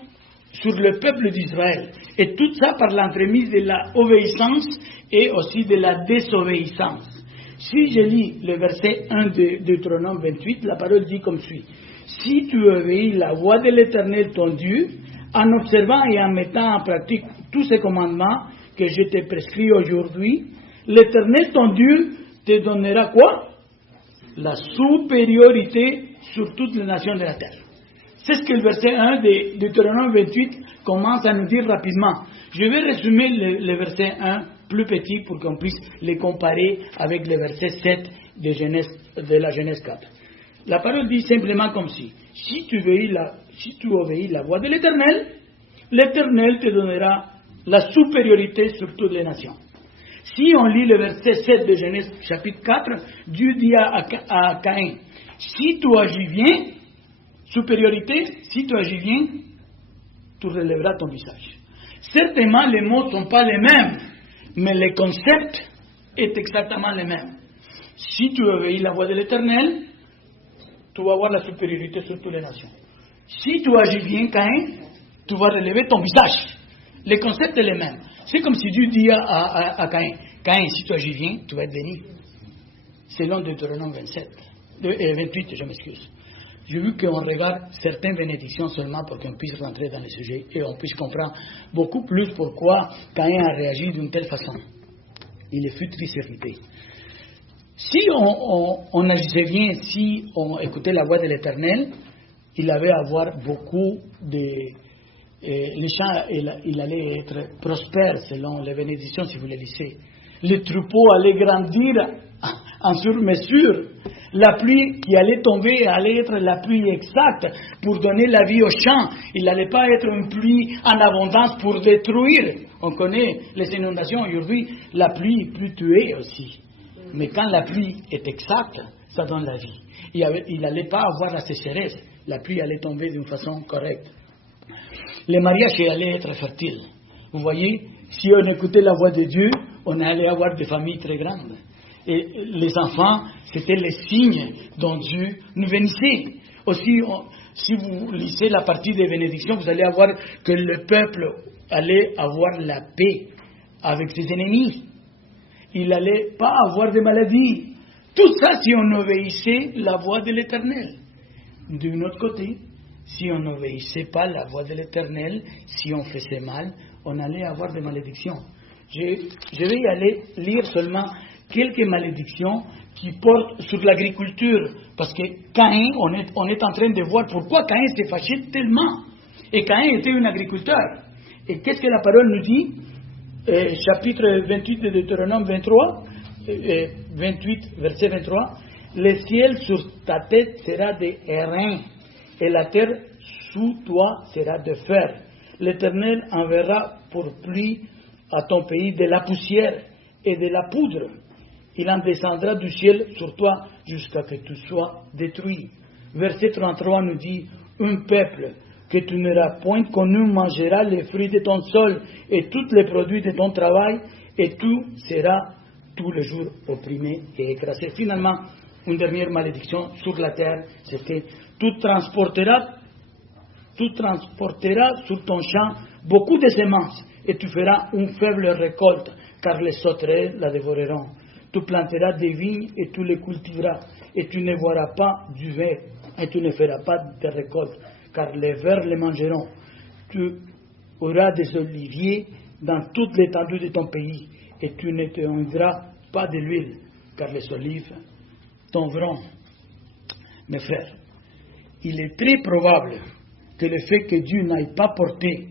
sur le peuple d'Israël. Et tout ça par l'entremise de l'obéissance et aussi de la désobéissance. Si je lis le verset 1 de Deutéronome 28, la parole dit comme suit. Si tu obéis la voix de l'Éternel ton Dieu, en observant et en mettant en pratique tous ces commandements que je te prescris aujourd'hui, l'Éternel ton Dieu te donnera quoi? La supériorité sur toutes les nations de la terre. C'est ce que le verset 1 de Deutéronome 28 commence à nous dire rapidement. Je vais résumer le verset 1 plus petit pour qu'on puisse les comparer avec le verset 7 de la Genèse 4. La parole dit simplement comme si. Si tu obéis la voix de l'Éternel, l'Éternel te donnera la supériorité sur toutes les nations. Si on lit le verset 7 de Genèse chapitre 4, Dieu dit à Caïn, si tu agis bien, supériorité, si tu agis bien, tu relèveras ton visage. Certainement, les mots ne sont pas les mêmes, mais le concept est exactement le même. Si tu obéis la voix de l'Éternel, tu vas avoir la supériorité sur toutes les nations. Si tu agis bien, Caïn, tu vas relever ton visage. Le concept est le même. C'est comme si Dieu dit à Caïn, Caïn, si tu agis bien, tu vas être béni. Selon Deutéronome 28, je m'excuse. J'ai vu qu'on regarde certaines bénédictions seulement pour qu'on puisse rentrer dans le sujet et on puisse comprendre beaucoup plus pourquoi Caïn a réagi d'une telle façon. Il fut triste et irrité. Si on agissait bien, si on écoutait la voix de l'Éternel, il allait avoir beaucoup de... les champs, il allait être prospère selon les bénédictions, si vous les lisez. Les troupeaux allaient grandir en sur-mesure. La pluie qui allait tomber allait être la pluie exacte pour donner la vie aux champs. Il n'allait pas être une pluie en abondance pour détruire. On connaît les inondations aujourd'hui, la pluie peut tuer aussi. Mais quand la pluie est exacte, ça donne la vie. Il n'allait pas avoir la sécheresse. La pluie allait tomber d'une façon correcte. Le mariage allait être fertile. Vous voyez, si on écoutait la voix de Dieu, on allait avoir des familles très grandes. Et les enfants, c'était les signes dont Dieu nous bénissait. Aussi, si vous lisez la partie des bénédictions, vous allez voir que le peuple allait avoir la paix avec ses ennemis. Il n'allait pas avoir de maladies. Tout ça si on obéissait la voix de l'Éternel. D'un autre côté, si on n'obéissait pas la voix de l'Éternel, si on faisait mal, on allait avoir des malédictions. Je vais y aller lire seulement quelques malédictions qui portent sur l'agriculture. Parce que Caïn, on est en train de voir pourquoi Caïn s'est fâché tellement. Et Caïn était un agriculteur. Et qu'est-ce que la parole nous dit? Chapitre 28 de Deutéronome 28, verset 23. Le ciel sur ta tête sera d'airain, et la terre sous toi sera de fer. L'Éternel enverra pour pluie à ton pays de la poussière et de la poudre. Il en descendra du ciel sur toi jusqu'à ce que tu sois détruit. Verset 33 nous dit, un peuple que tu n'auras point connu mangera les fruits de ton sol et tous les produits de ton travail, et tout sera tous les jours opprimé et écrasé. Finalement, une dernière malédiction sur la terre, c'était tu transporteras sur ton champ beaucoup de semences, et tu feras une faible récolte, car les sauterelles la dévoreront. Tu planteras des vignes et tu les cultiveras, et tu ne boiras pas du vin, et tu ne feras pas de récolte, car les vers les mangeront. Tu auras des oliviers dans toute l'étendue de ton pays, et tu ne te honneras pas de l'huile, car les olives tomberont. Mes frères, il est très probable que le fait que Dieu n'aille pas porté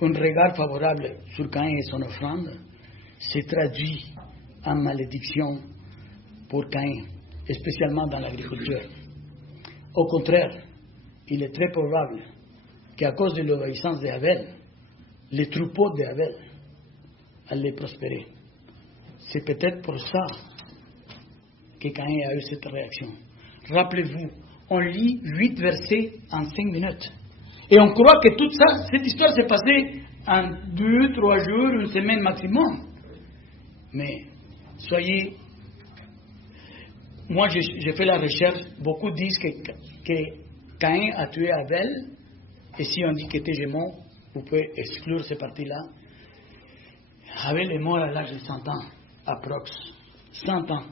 un regard favorable sur Caïn et son offrande se traduit en malédiction pour Caïn, spécialement dans l'agriculture. Au contraire, il est très probable qu'à cause de l'obéissance d'Abel, les troupeaux d'Abel allaient prospérer. C'est peut-être pour ça que Caïn a eu cette réaction. Rappelez-vous, on lit 8 versets en 5 minutes. Et on croit que toute ça, cette histoire s'est passée en 2, 3 jours, une semaine maximum. Mais, soyez... Moi, j'ai fait la recherche. Beaucoup disent que Caïn a tué Abel. Et si on dit qu'il était gémeaux, vous pouvez exclure ces parties-là. Abel est mort à l'âge de 100 ans, approx. 100 ans.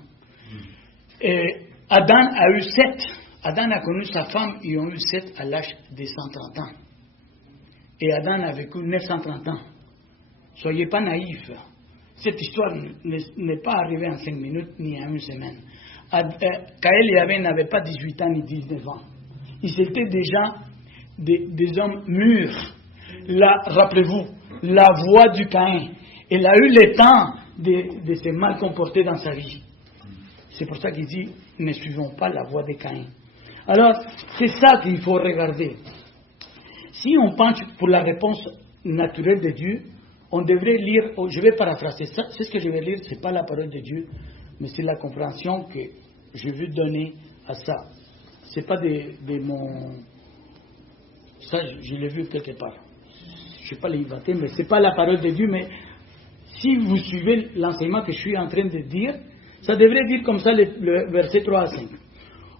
Et Adam a eu 7. Adam a connu sa femme, ils ont eu 7 à l'âge de 130 ans. Et Adam a vécu 930 ans. Soyez pas naïfs. Cette histoire n'est pas arrivée en 5 minutes ni en une semaine. Caïn et Abel n'avaient pas 18 ans ni 19 ans. Ils étaient déjà des hommes mûrs. Là, rappelez-vous, la voix du Caïn. Il a eu le temps de se mal comporter dans sa vie. C'est pour ça qu'il dit, ne suivons pas la voix de Caïn. Alors, c'est ça qu'il faut regarder. Si on penche pour la réponse naturelle de Dieu, on devrait lire, je vais paraphraser ça, c'est ce que je vais lire, c'est pas la parole de Dieu, mais c'est la compréhension que je veux donner à ça. C'est pas de mon... Ça, je l'ai vu quelque part. Je ne vais pas l'inventer, mais c'est pas la parole de Dieu, mais si vous suivez l'enseignement que je suis en train de dire, ça devrait dire comme ça le verset 3 à 5.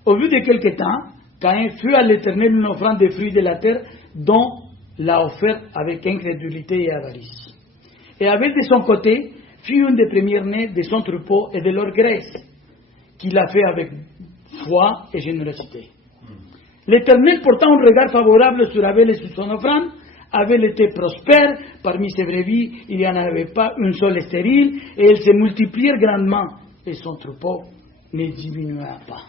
Au bout de quelque temps, Caïn fut à l'Éternel une offrande des fruits de la terre, dont l'a offert avec incrédulité et avarice. Et avec de son côté, fut une des premières-nées de son troupeau et de leur graisse, qu'il a fait avec foi et générosité. L'Éternel, portant un regard favorable sur Abel et sur son offrande, Abel était prospère, parmi ses brebis, il n'y en avait pas une seule stérile, et elles se multiplièrent grandement, et son troupeau ne diminua pas.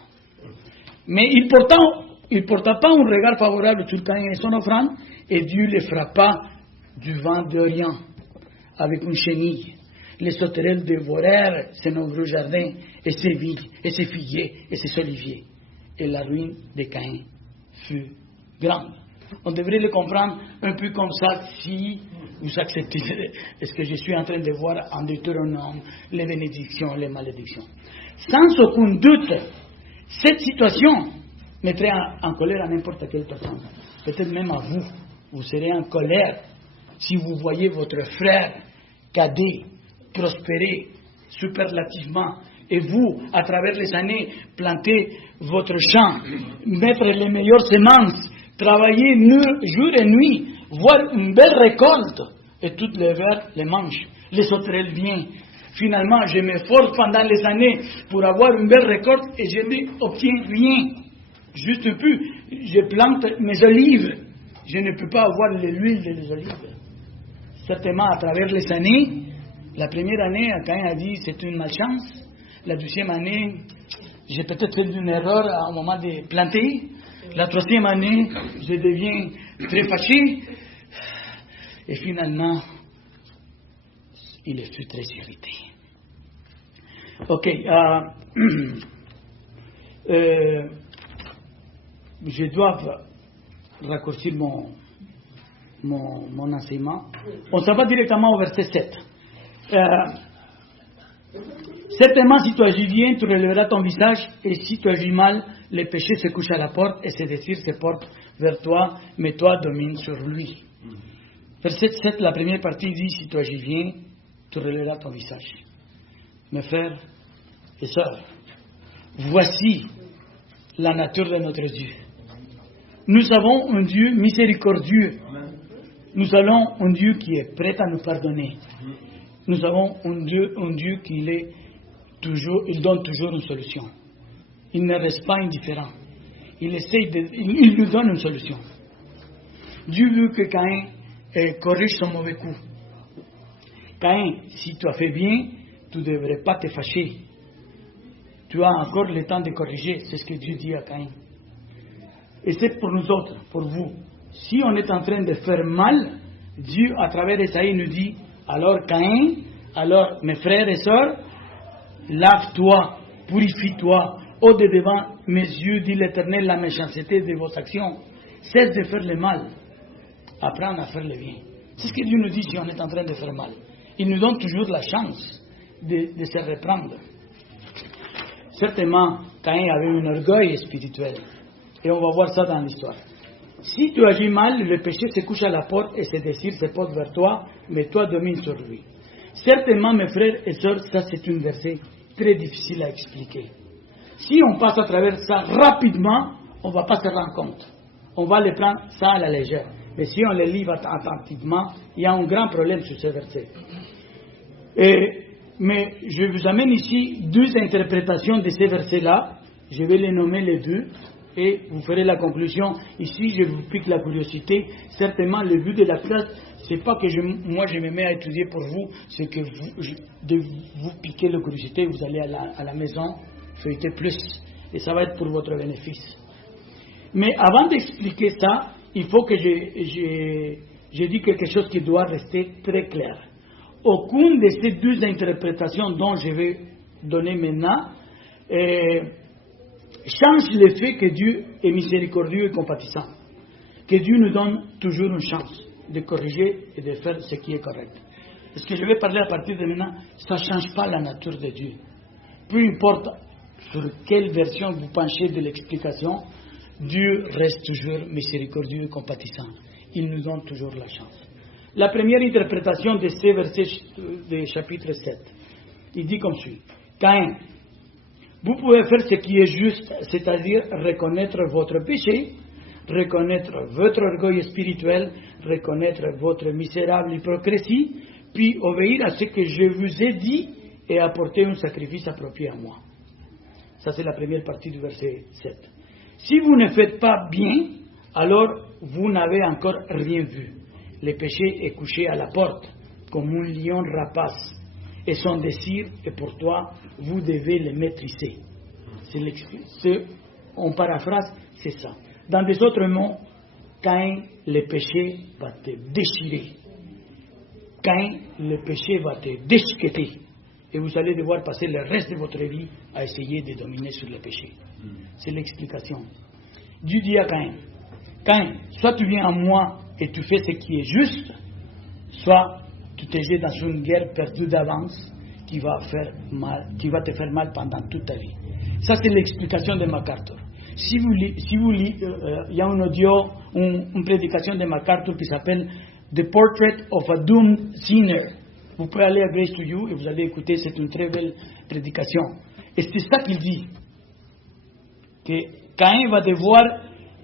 Mais il porta pas un regard favorable sur Caïn et son offrande, et Dieu les frappa du vent d'Orient, avec une chenille. Les sauterelles dévorèrent ses nombreux jardins, et ses vignes, et ses figuiers, et ses oliviers. Et la ruine de Caïn fut grande. On devrait le comprendre un peu comme ça si vous acceptez ce que je suis en train de voir en Deutéronome, les bénédictions, les malédictions. Sans aucun doute, cette situation mettrait en colère à n'importe quelle personne. Peut-être même à vous. Vous serez en colère si vous voyez votre frère cadet prospérer superlativement et vous, à travers les années, planter votre champ, mettre les meilleures semences, travailler jour et nuit, voir une belle récolte, et toutes les vers les mangent. Les sauterelles viennent. Finalement, je m'efforce pendant les années pour avoir une belle récolte et je n'obtiens rien. Juste un peu, je plante mes olives. Je ne peux pas avoir l'huile des olives. Certainement, à travers les années, la première année, Caïn a dit c'est une malchance. La deuxième année, j'ai peut-être fait une erreur au moment de planter. La troisième année, je deviens très fâché. Et finalement, il fut très irrité. Ok. Je dois raccourcir mon enseignement. On s'en va directement au verset 7. Certainement, si tu agis bien, tu relèveras ton visage, et si tu agis mal, le péché se couche à la porte, et ses désirs se portent vers toi, mais toi domines sur lui. Verset 7, la première partie dit, si tu agis bien, tu relèveras ton visage. Mes frères et sœurs, voici la nature de notre Dieu. Nous avons un Dieu miséricordieux. Nous avons un Dieu qui est prêt à nous pardonner. Nous avons un Dieu qui il donne toujours une solution. Il ne reste pas indifférent. Il nous donne une solution. Dieu veut que Caïn corrige son mauvais coup. Caïn, si tu as fait bien, tu ne devrais pas te fâcher. Tu as encore le temps de corriger. C'est ce que Dieu dit à Caïn. Et c'est pour nous autres, pour vous. Si on est en train de faire mal, Dieu, à travers Esaïe, nous dit, alors Caïn, alors mes frères et sœurs, lave-toi, purifie-toi, ôte de devant mes yeux, dit l'Éternel, la méchanceté de vos actions. Cesse de faire le mal. Apprends à faire le bien. C'est ce que Dieu nous dit si on est en train de faire mal. Il nous donne toujours la chance de se reprendre. Certainement, Caïn avait un orgueil spirituel. Et on va voir ça dans l'histoire. Si tu agis mal, le péché se couche à la porte et ses désirs se portent vers toi, mais toi domines sur lui. Certainement, mes frères et sœurs, ça c'est un verset très difficile à expliquer. Si on passe à travers ça rapidement, on ne va pas se rendre compte. On va le prendre ça à la légère. Mais si on le lit attentivement, il y a un grand problème sur ce verset. Mais je vous amène ici deux interprétations de ces versets-là. Je vais les nommer les deux. Et vous ferez la conclusion. Ici, je vous pique la curiosité. Certainement, le but de la classe, c'est pas que moi je me mets à étudier pour vous, c'est que vous piquez la curiosité, vous allez à la maison feuilleter plus. Et ça va être pour votre bénéfice. Mais avant d'expliquer ça, il faut que je dise quelque chose qui doit rester très clair. Aucune de ces deux interprétations dont je vais donner maintenant change le fait que Dieu est miséricordieux et compatissant. Que Dieu nous donne toujours une chance de corriger et de faire ce qui est correct. ce que je vais parler à partir de maintenant, ça ne change pas la nature de Dieu. Peu importe sur quelle version vous penchez de l'explication, Dieu reste toujours miséricordieux et compatissant. Il nous donne toujours la chance. La première interprétation de ces versets du chapitre 7, il dit comme suit. Caïn, vous pouvez faire ce qui est juste, c'est-à-dire reconnaître votre péché, reconnaître votre orgueil spirituel, reconnaître votre misérable hypocrisie, puis obéir à ce que je vous ai dit et apporter un sacrifice approprié à moi. Ça, c'est la première partie du verset 7. Si vous ne faites pas bien, alors vous n'avez encore rien vu. Le péché est couché à la porte, comme un lion rapace, et son désir est pour toi, vous devez le maîtriser. On paraphrase, c'est ça. Dans des autres mots, Caïn, le péché va te déchirer. Caïn, le péché va te déchiqueter. Et vous allez devoir passer le reste de votre vie à essayer de dominer sur le péché. C'est l'explication. Dieu dit à Caïn, Caïn, soit tu viens à moi et tu fais ce qui est juste, soit tu te jettes dans une guerre perdue d'avance qui va te faire mal pendant toute ta vie. Ça, c'est l'explication de MacArthur. Il y a un audio, une prédication de MacArthur qui s'appelle The Portrait of a Doomed Sinner. Vous pouvez aller à Grace to You et vous allez écouter, c'est une très belle prédication. Et c'est ça qu'il dit, que Caïn va devoir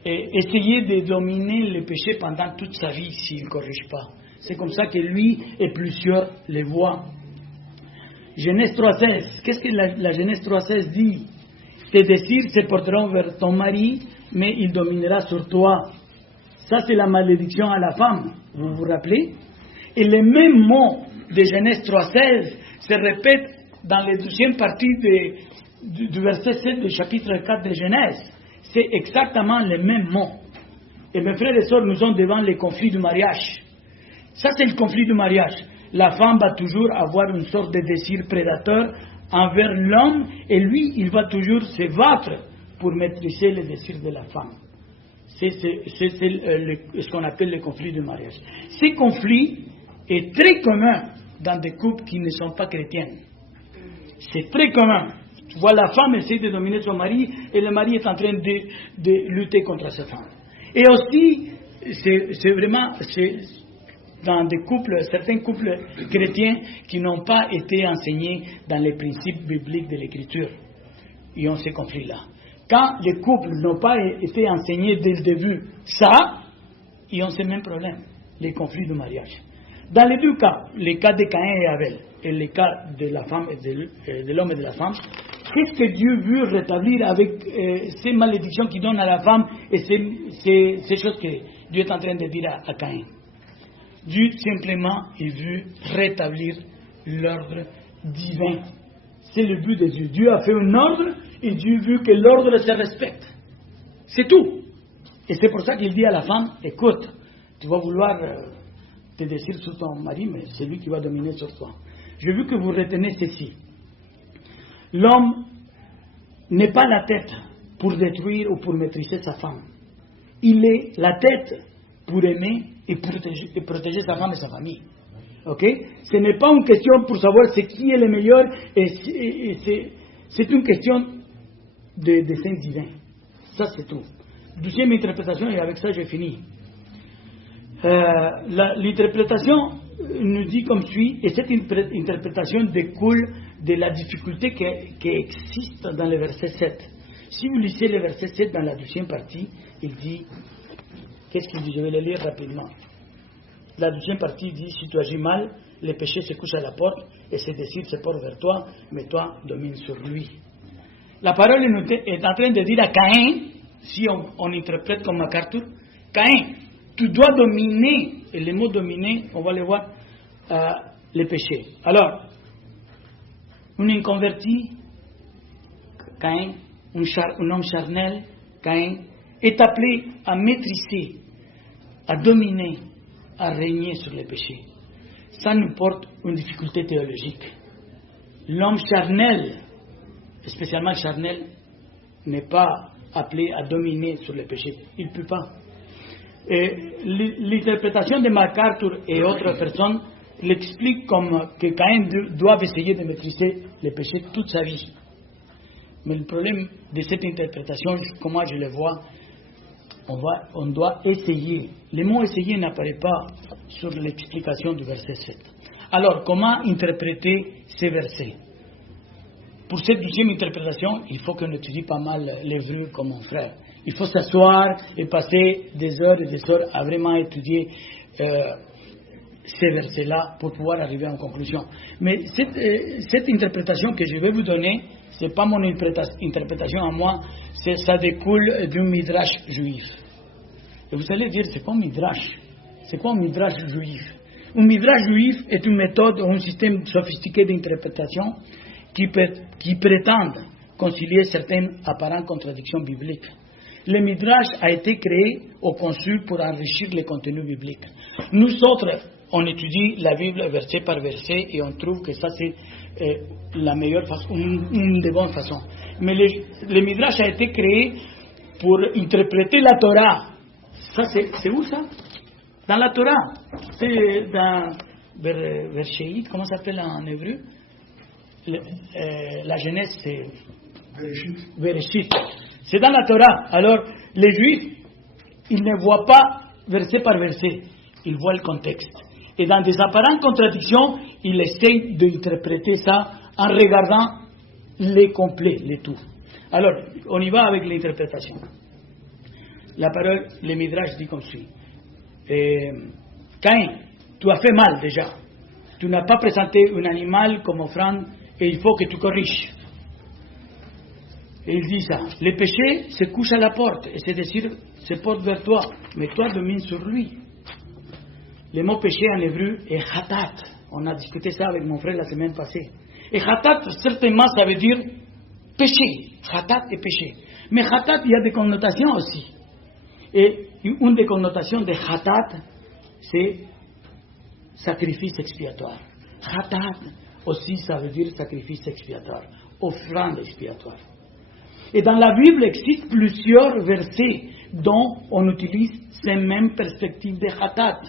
essayer de dominer le péché pendant toute sa vie s'il ne corrige pas. C'est comme ça que lui et plusieurs le voient. Genèse 3.16, qu'est-ce que la Genèse 3.16 dit? Tes désirs se porteront vers ton mari, mais il dominera sur toi. Ça, c'est la malédiction à la femme, vous vous rappelez? Et les mêmes mots de Genèse 3.16 se répètent dans la deuxième partie du verset 7 du chapitre 4 de Genèse. C'est exactement les mêmes mots. Et mes frères et sœurs, nous sommes devant le conflit du mariage. Ça, c'est le conflit du mariage. La femme va toujours avoir une sorte de désir prédateur envers l'homme, et lui, il va toujours se battre pour maîtriser les désirs de la femme. C'est ce qu'on appelle le conflit du mariage. Ce conflit est très commun dans des couples qui ne sont pas chrétiens. C'est très commun. Tu vois, la femme essaie de dominer son mari, et le mari est en train de lutter contre sa femme. Et aussi, c'est vraiment dans des couples, certains couples chrétiens qui n'ont pas été enseignés dans les principes bibliques de l'écriture. Ils ont ces conflits-là. Quand les couples n'ont pas été enseignés dès le début, ça, ils ont ces mêmes problèmes, les conflits de mariage. Dans les deux cas, les cas de Caïn et Abel, et les cas de la femme et de l'homme et de la femme, qu'est-ce que Dieu veut rétablir avec ces malédictions qu'il donne à la femme et ces choses que Dieu est en train de dire à Caïn? Dieu, simplement, il veut rétablir l'ordre divin. C'est le but de Dieu. Dieu a fait un ordre et Dieu veut que l'ordre se respecte. C'est tout. Et c'est pour ça qu'il dit à la femme, écoute, tu vas vouloir te désirer sur ton mari, mais c'est lui qui va dominer sur toi. Je veux que vous retenez ceci. L'homme n'est pas la tête pour détruire ou pour maîtriser sa femme. Il est la tête pour aimer et protéger sa femme et sa famille. Ok? Ce n'est pas une question pour savoir c'est qui est le meilleur, c'est une question de dessein divin. Ça, c'est tout. Deuxième interprétation, et avec ça, j'ai fini. L'interprétation nous dit comme suit, et cette interprétation découle de la difficulté qui existe dans le verset 7. Si vous lisez le verset 7 dans la deuxième partie, il dit, qu'est-ce qu'il dit? Je vais le lire rapidement. La deuxième partie dit, si tu agis mal, le péché se couche à la porte et ses désirs se portent vers toi, mais toi domines sur lui. La parole est en train de dire à Caïn, si on interprète comme MacArthur, Caïn, tu dois dominer, et le mot dominer, on va le voir, le péché. Alors, un inconverti, Caïn, un homme charnel, Caïn, est appelé à maîtriser, à dominer, à régner sur le péché. Ça nous porte une difficulté théologique. L'homme charnel, spécialement charnel, n'est pas appelé à dominer sur le péché. Il ne peut pas. Et l'interprétation de MacArthur et autres personnes il explique comme que Caïn doit essayer de maîtriser les péchés toute sa vie. Mais le problème de cette interprétation, comment je le vois, on doit essayer. Le mot essayer n'apparaît pas sur l'explication du verset 7. Alors, comment interpréter ces versets? Pour cette deuxième interprétation, il faut qu'on étudie pas mal l'hébreu comme mon frère. Il faut s'asseoir et passer des heures et des heures à vraiment étudier ces versets-là pour pouvoir arriver à une conclusion. Mais cette interprétation que je vais vous donner, ce n'est pas mon interprétation à moi, ça découle d'un midrash juif. Et vous allez dire, c'est quoi un midrash? C'est quoi un midrash juif? Un midrash juif est une méthode ou un système sophistiqué d'interprétation qui prétendent concilier certaines apparentes contradictions bibliques. Le midrash a été créé ou conçu pour enrichir les contenus bibliques. Nous autres, on étudie la Bible verset par verset et on trouve que ça c'est la meilleure façon, une des bonnes façons. Mais le midrash a été créé pour interpréter la Torah. Ça c'est où ça? Dans la Torah. C'est dans Bereshit, comment ça s'appelle en hébreu? La Genèse c'est Bereshit. C'est dans la Torah. Alors, les Juifs, ils ne voient pas verset par verset, ils voient le contexte. Et dans des apparentes contradictions, ils essayent d'interpréter ça en regardant les complets, les tout. Alors, on y va avec l'interprétation. La parole, le Midrash dit comme suit. Caïn, tu as fait mal déjà. Tu n'as pas présenté un animal comme offrande et il faut que tu corriges. Et il dit ça. Le péché se couche à la porte et ses désirs se portent vers toi, mais toi domines sur lui. Le mot péché en hébreu est hatat. On a discuté ça avec mon frère la semaine passée. Et hatat, certainement, ça veut dire péché. Hatat et péché. Mais hatat, il y a des connotations aussi. Et une des connotations de hatat, c'est sacrifice expiatoire. Hatat aussi, ça veut dire sacrifice expiatoire, offrande expiatoire. Et dans la Bible, il existe plusieurs versets dont on utilise ces mêmes perspectives de hatat.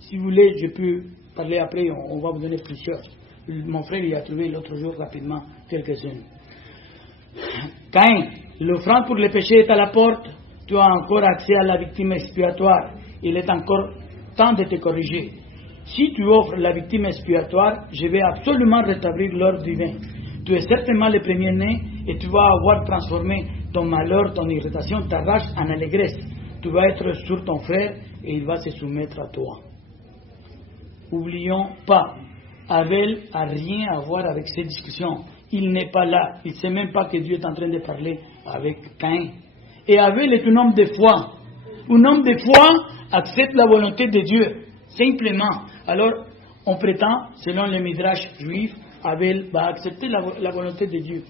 Si vous voulez, je peux parler après, on va vous donner plusieurs. Mon frère y a trouvé l'autre jour rapidement quelques-unes. Caïn, l'offrande pour le péché est à la porte, tu as encore accès à la victime expiatoire. Il est encore temps de te corriger. Si tu offres la victime expiatoire, je vais absolument rétablir l'ordre divin. Tu es certainement le premier-né et tu vas avoir transformé ton malheur, ton irritation, ta rage en allégresse. Tu vas être sur ton frère et il va se soumettre à toi. Oublions pas, Abel n'a rien à voir avec ces discussions. Il n'est pas là. Il ne sait même pas que Dieu est en train de parler avec Caïn. Et Abel est un homme de foi. Un homme de foi accepte la volonté de Dieu, simplement. Alors, on prétend, selon le Midrash juif, Abel va accepter la volonté de Dieu.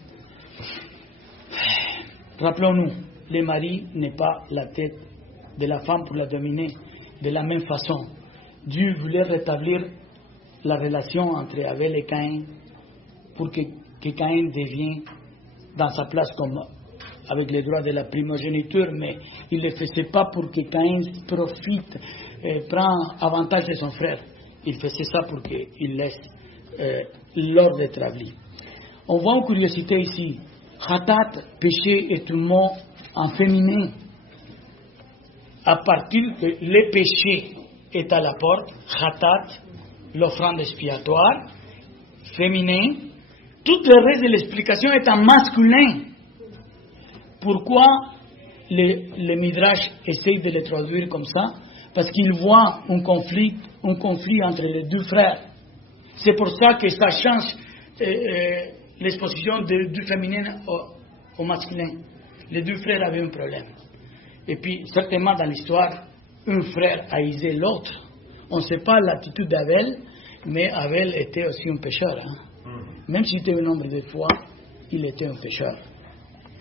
Rappelons-nous, le mari n'est pas la tête de la femme pour la dominer. De la même façon, Dieu voulait rétablir la relation entre Abel et Caïn pour que Caïn devienne dans sa place comme avec les droits de la primogéniture, mais il ne le faisait pas pour que Caïn profite, prend avantage de son frère. Il faisait ça pour qu'il laisse l'ordre établi. On voit une curiosité ici. Hatat, péché, est un mot en féminin. À partir que le péché est à la porte, Hatat, l'offrande expiatoire, féminin, tout le reste de l'explication est en masculin. Pourquoi le Midrash essaye de le traduire comme ça? Parce qu'il voit un conflit entre les deux frères. C'est pour ça que ça change l'exposition du féminin au masculin. Les deux frères avaient un problème. Et puis, certainement dans l'histoire, un frère haïsait l'autre. On ne sait pas l'attitude d'Abel, mais Abel était aussi un pécheur. Même s'il était un homme de foi, il était un pécheur.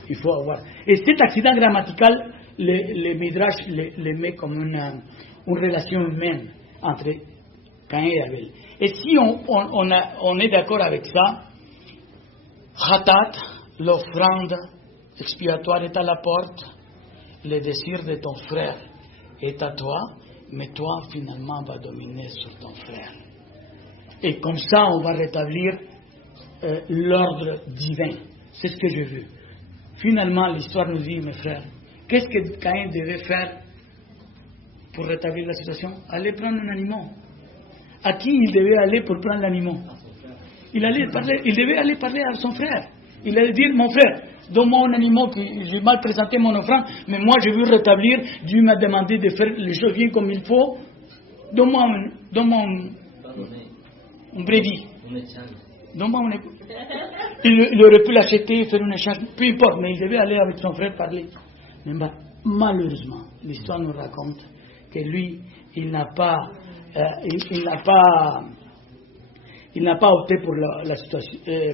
Il faut avoir. Et cet accident grammatical, le Midrash le met comme une relation humaine entre Caïn et Abel. Et si on est d'accord avec ça, Hatat, l'offrande expiatoire est à la porte, le désir de ton frère est à toi, mais toi finalement vas dominer sur ton frère. Et comme ça, on va rétablir l'ordre divin. C'est ce que j'ai vu. Finalement, l'histoire nous dit, mes frères, qu'est-ce que Caïn devait faire pour rétablir la situation? Aller prendre un animal. À qui il devait aller pour prendre l'animal? Il devait aller parler à son frère. Il allait dire, mon frère, donne-moi un animal que j'ai mal présenté mon offrande, mais moi je veux rétablir. Dieu m'a demandé de faire les choses bien comme il faut. Donne-moi un brebis. Donne-moi un écoute. Il aurait pu l'acheter, faire un échange, peu importe, mais il devait aller avec son frère parler. Mais malheureusement, l'histoire nous raconte que lui, il n'a pas opté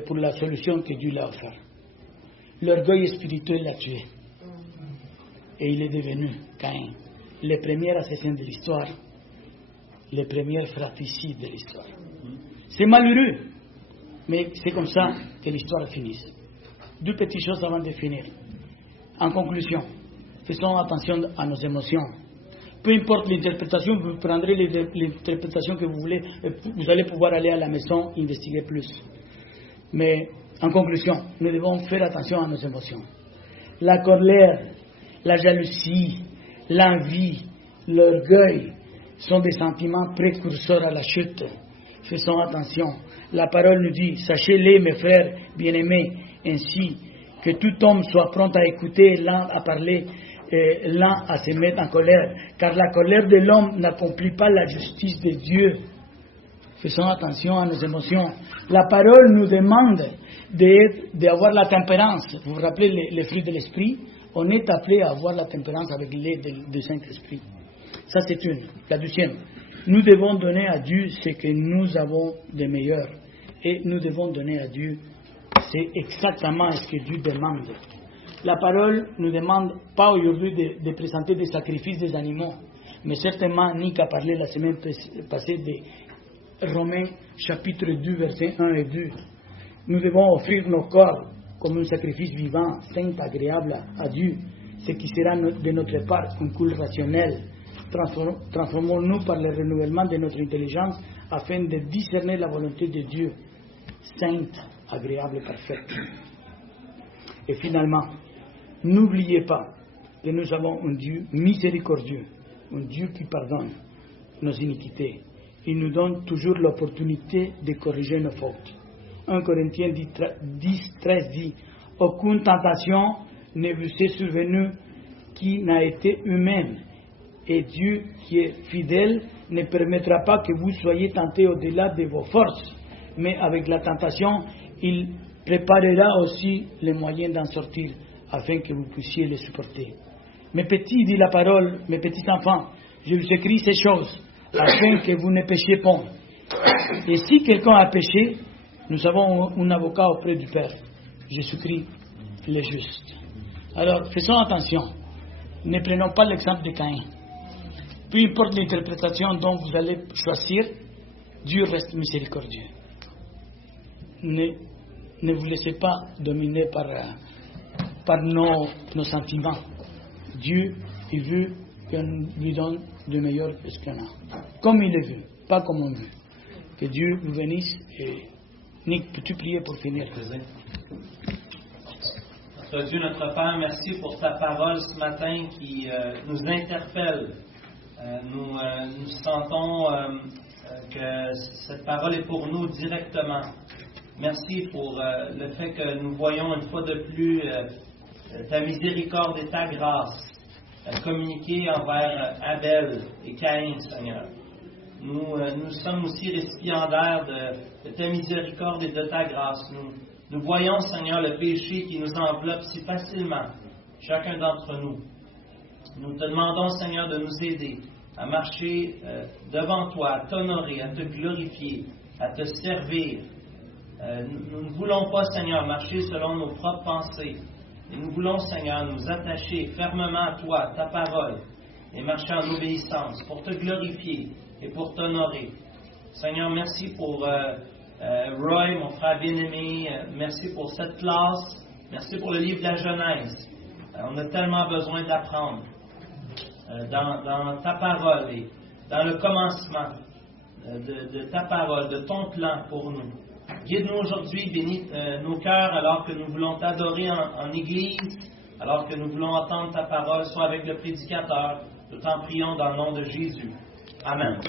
pour la solution que Dieu l'a offerte. L'orgueil spirituel l'a tué. Et il est devenu Caïn, le premier assassin de l'histoire, le premier fratricide de l'histoire. C'est malheureux, mais c'est comme ça que l'histoire finit. Deux petites choses avant de finir. En conclusion, faisons attention à nos émotions. Peu importe l'interprétation, vous prendrez l'interprétation que vous voulez, vous allez pouvoir aller à la maison investiguer plus. Mais en conclusion, nous devons faire attention à nos émotions. La colère, la jalousie, l'envie, l'orgueil sont des sentiments précurseurs à la chute. Faisons attention. La parole nous dit, sachez-les mes frères bien-aimés, ainsi que tout homme soit prompt à écouter, lent à parler, lent à se mettre en colère, car la colère de l'homme n'accomplit pas la justice de Dieu. Faisons attention à nos émotions. La parole nous demande d'avoir la tempérance. Vous vous rappelez les fruits de l'esprit? On est appelé à avoir la tempérance avec l'aide du Saint-Esprit. Ça c'est une. La deuxième, nous devons donner à Dieu ce que nous avons de meilleur. Et nous devons donner à Dieu, c'est exactement ce que Dieu demande. La parole ne nous demande pas aujourd'hui de présenter des sacrifices des animaux, mais certainement Nick a parlé la semaine passée de Romains chapitre 2 versets 1 et 2. Nous devons offrir nos corps comme un sacrifice vivant, saint, agréable à Dieu, ce qui sera de notre part un culte rationnel. Transformons-nous par le renouvellement de notre intelligence afin de discerner la volonté de Dieu, sainte, agréable et parfaite. Et finalement, n'oubliez pas que nous avons un Dieu miséricordieux, un Dieu qui pardonne nos iniquités. Il nous donne toujours l'opportunité de corriger nos fautes. 1 Corinthiens 10:13 dit « Aucune tentation ne vous est survenue qui n'a été humaine, et Dieu qui est fidèle ne permettra pas que vous soyez tentés au-delà de vos forces, mais avec la tentation, il préparera aussi les moyens d'en sortir, afin que vous puissiez les supporter. Mes petits, dit la parole, mes petits enfants, je vous écris ces choses, afin que vous ne péchiez pas. Et si quelqu'un a péché, nous avons un avocat auprès du Père, Jésus-Christ, le juste. Alors, faisons attention. Ne prenons pas l'exemple de Caïn. Peu importe l'interprétation dont vous allez choisir, Dieu reste miséricordieux. Ne vous laissez pas dominer par nos sentiments. Dieu, il veut qu'on lui donne de meilleur que ce qu'on a. Comme il le veut, pas comme on veut. Que Dieu vous bénisse. Et Nick, peux-tu prier pour finir? Notre Dieu, notre Père, merci pour ta parole ce matin qui nous interpelle. Nous sentons que cette parole est pour nous directement. Merci pour le fait que nous voyons une fois de plus ta miséricorde et ta grâce communiquée envers Abel et Caïn, Seigneur. Nous sommes aussi récipiendaires de ta miséricorde et de ta grâce. Nous voyons, Seigneur, le péché qui nous enveloppe si facilement, chacun d'entre nous. Nous te demandons, Seigneur, de nous aider à marcher devant toi, à t'honorer, à te glorifier, à te servir. Nous ne voulons pas, Seigneur, marcher selon nos propres pensées. Et nous voulons, Seigneur, nous attacher fermement à toi, à ta parole, et marcher en obéissance pour te glorifier et pour t'honorer. Seigneur, merci pour Roy, mon frère bien-aimé. Merci pour cette classe. Merci pour le livre de la Genèse. On a tellement besoin d'apprendre dans ta parole et dans le commencement. de ta parole, de ton plan pour nous. Guide-nous aujourd'hui, bénis nos cœurs alors que nous voulons t'adorer en Église, alors que nous voulons entendre ta parole, soit avec le prédicateur. Nous t'en prions dans le nom de Jésus. Amen.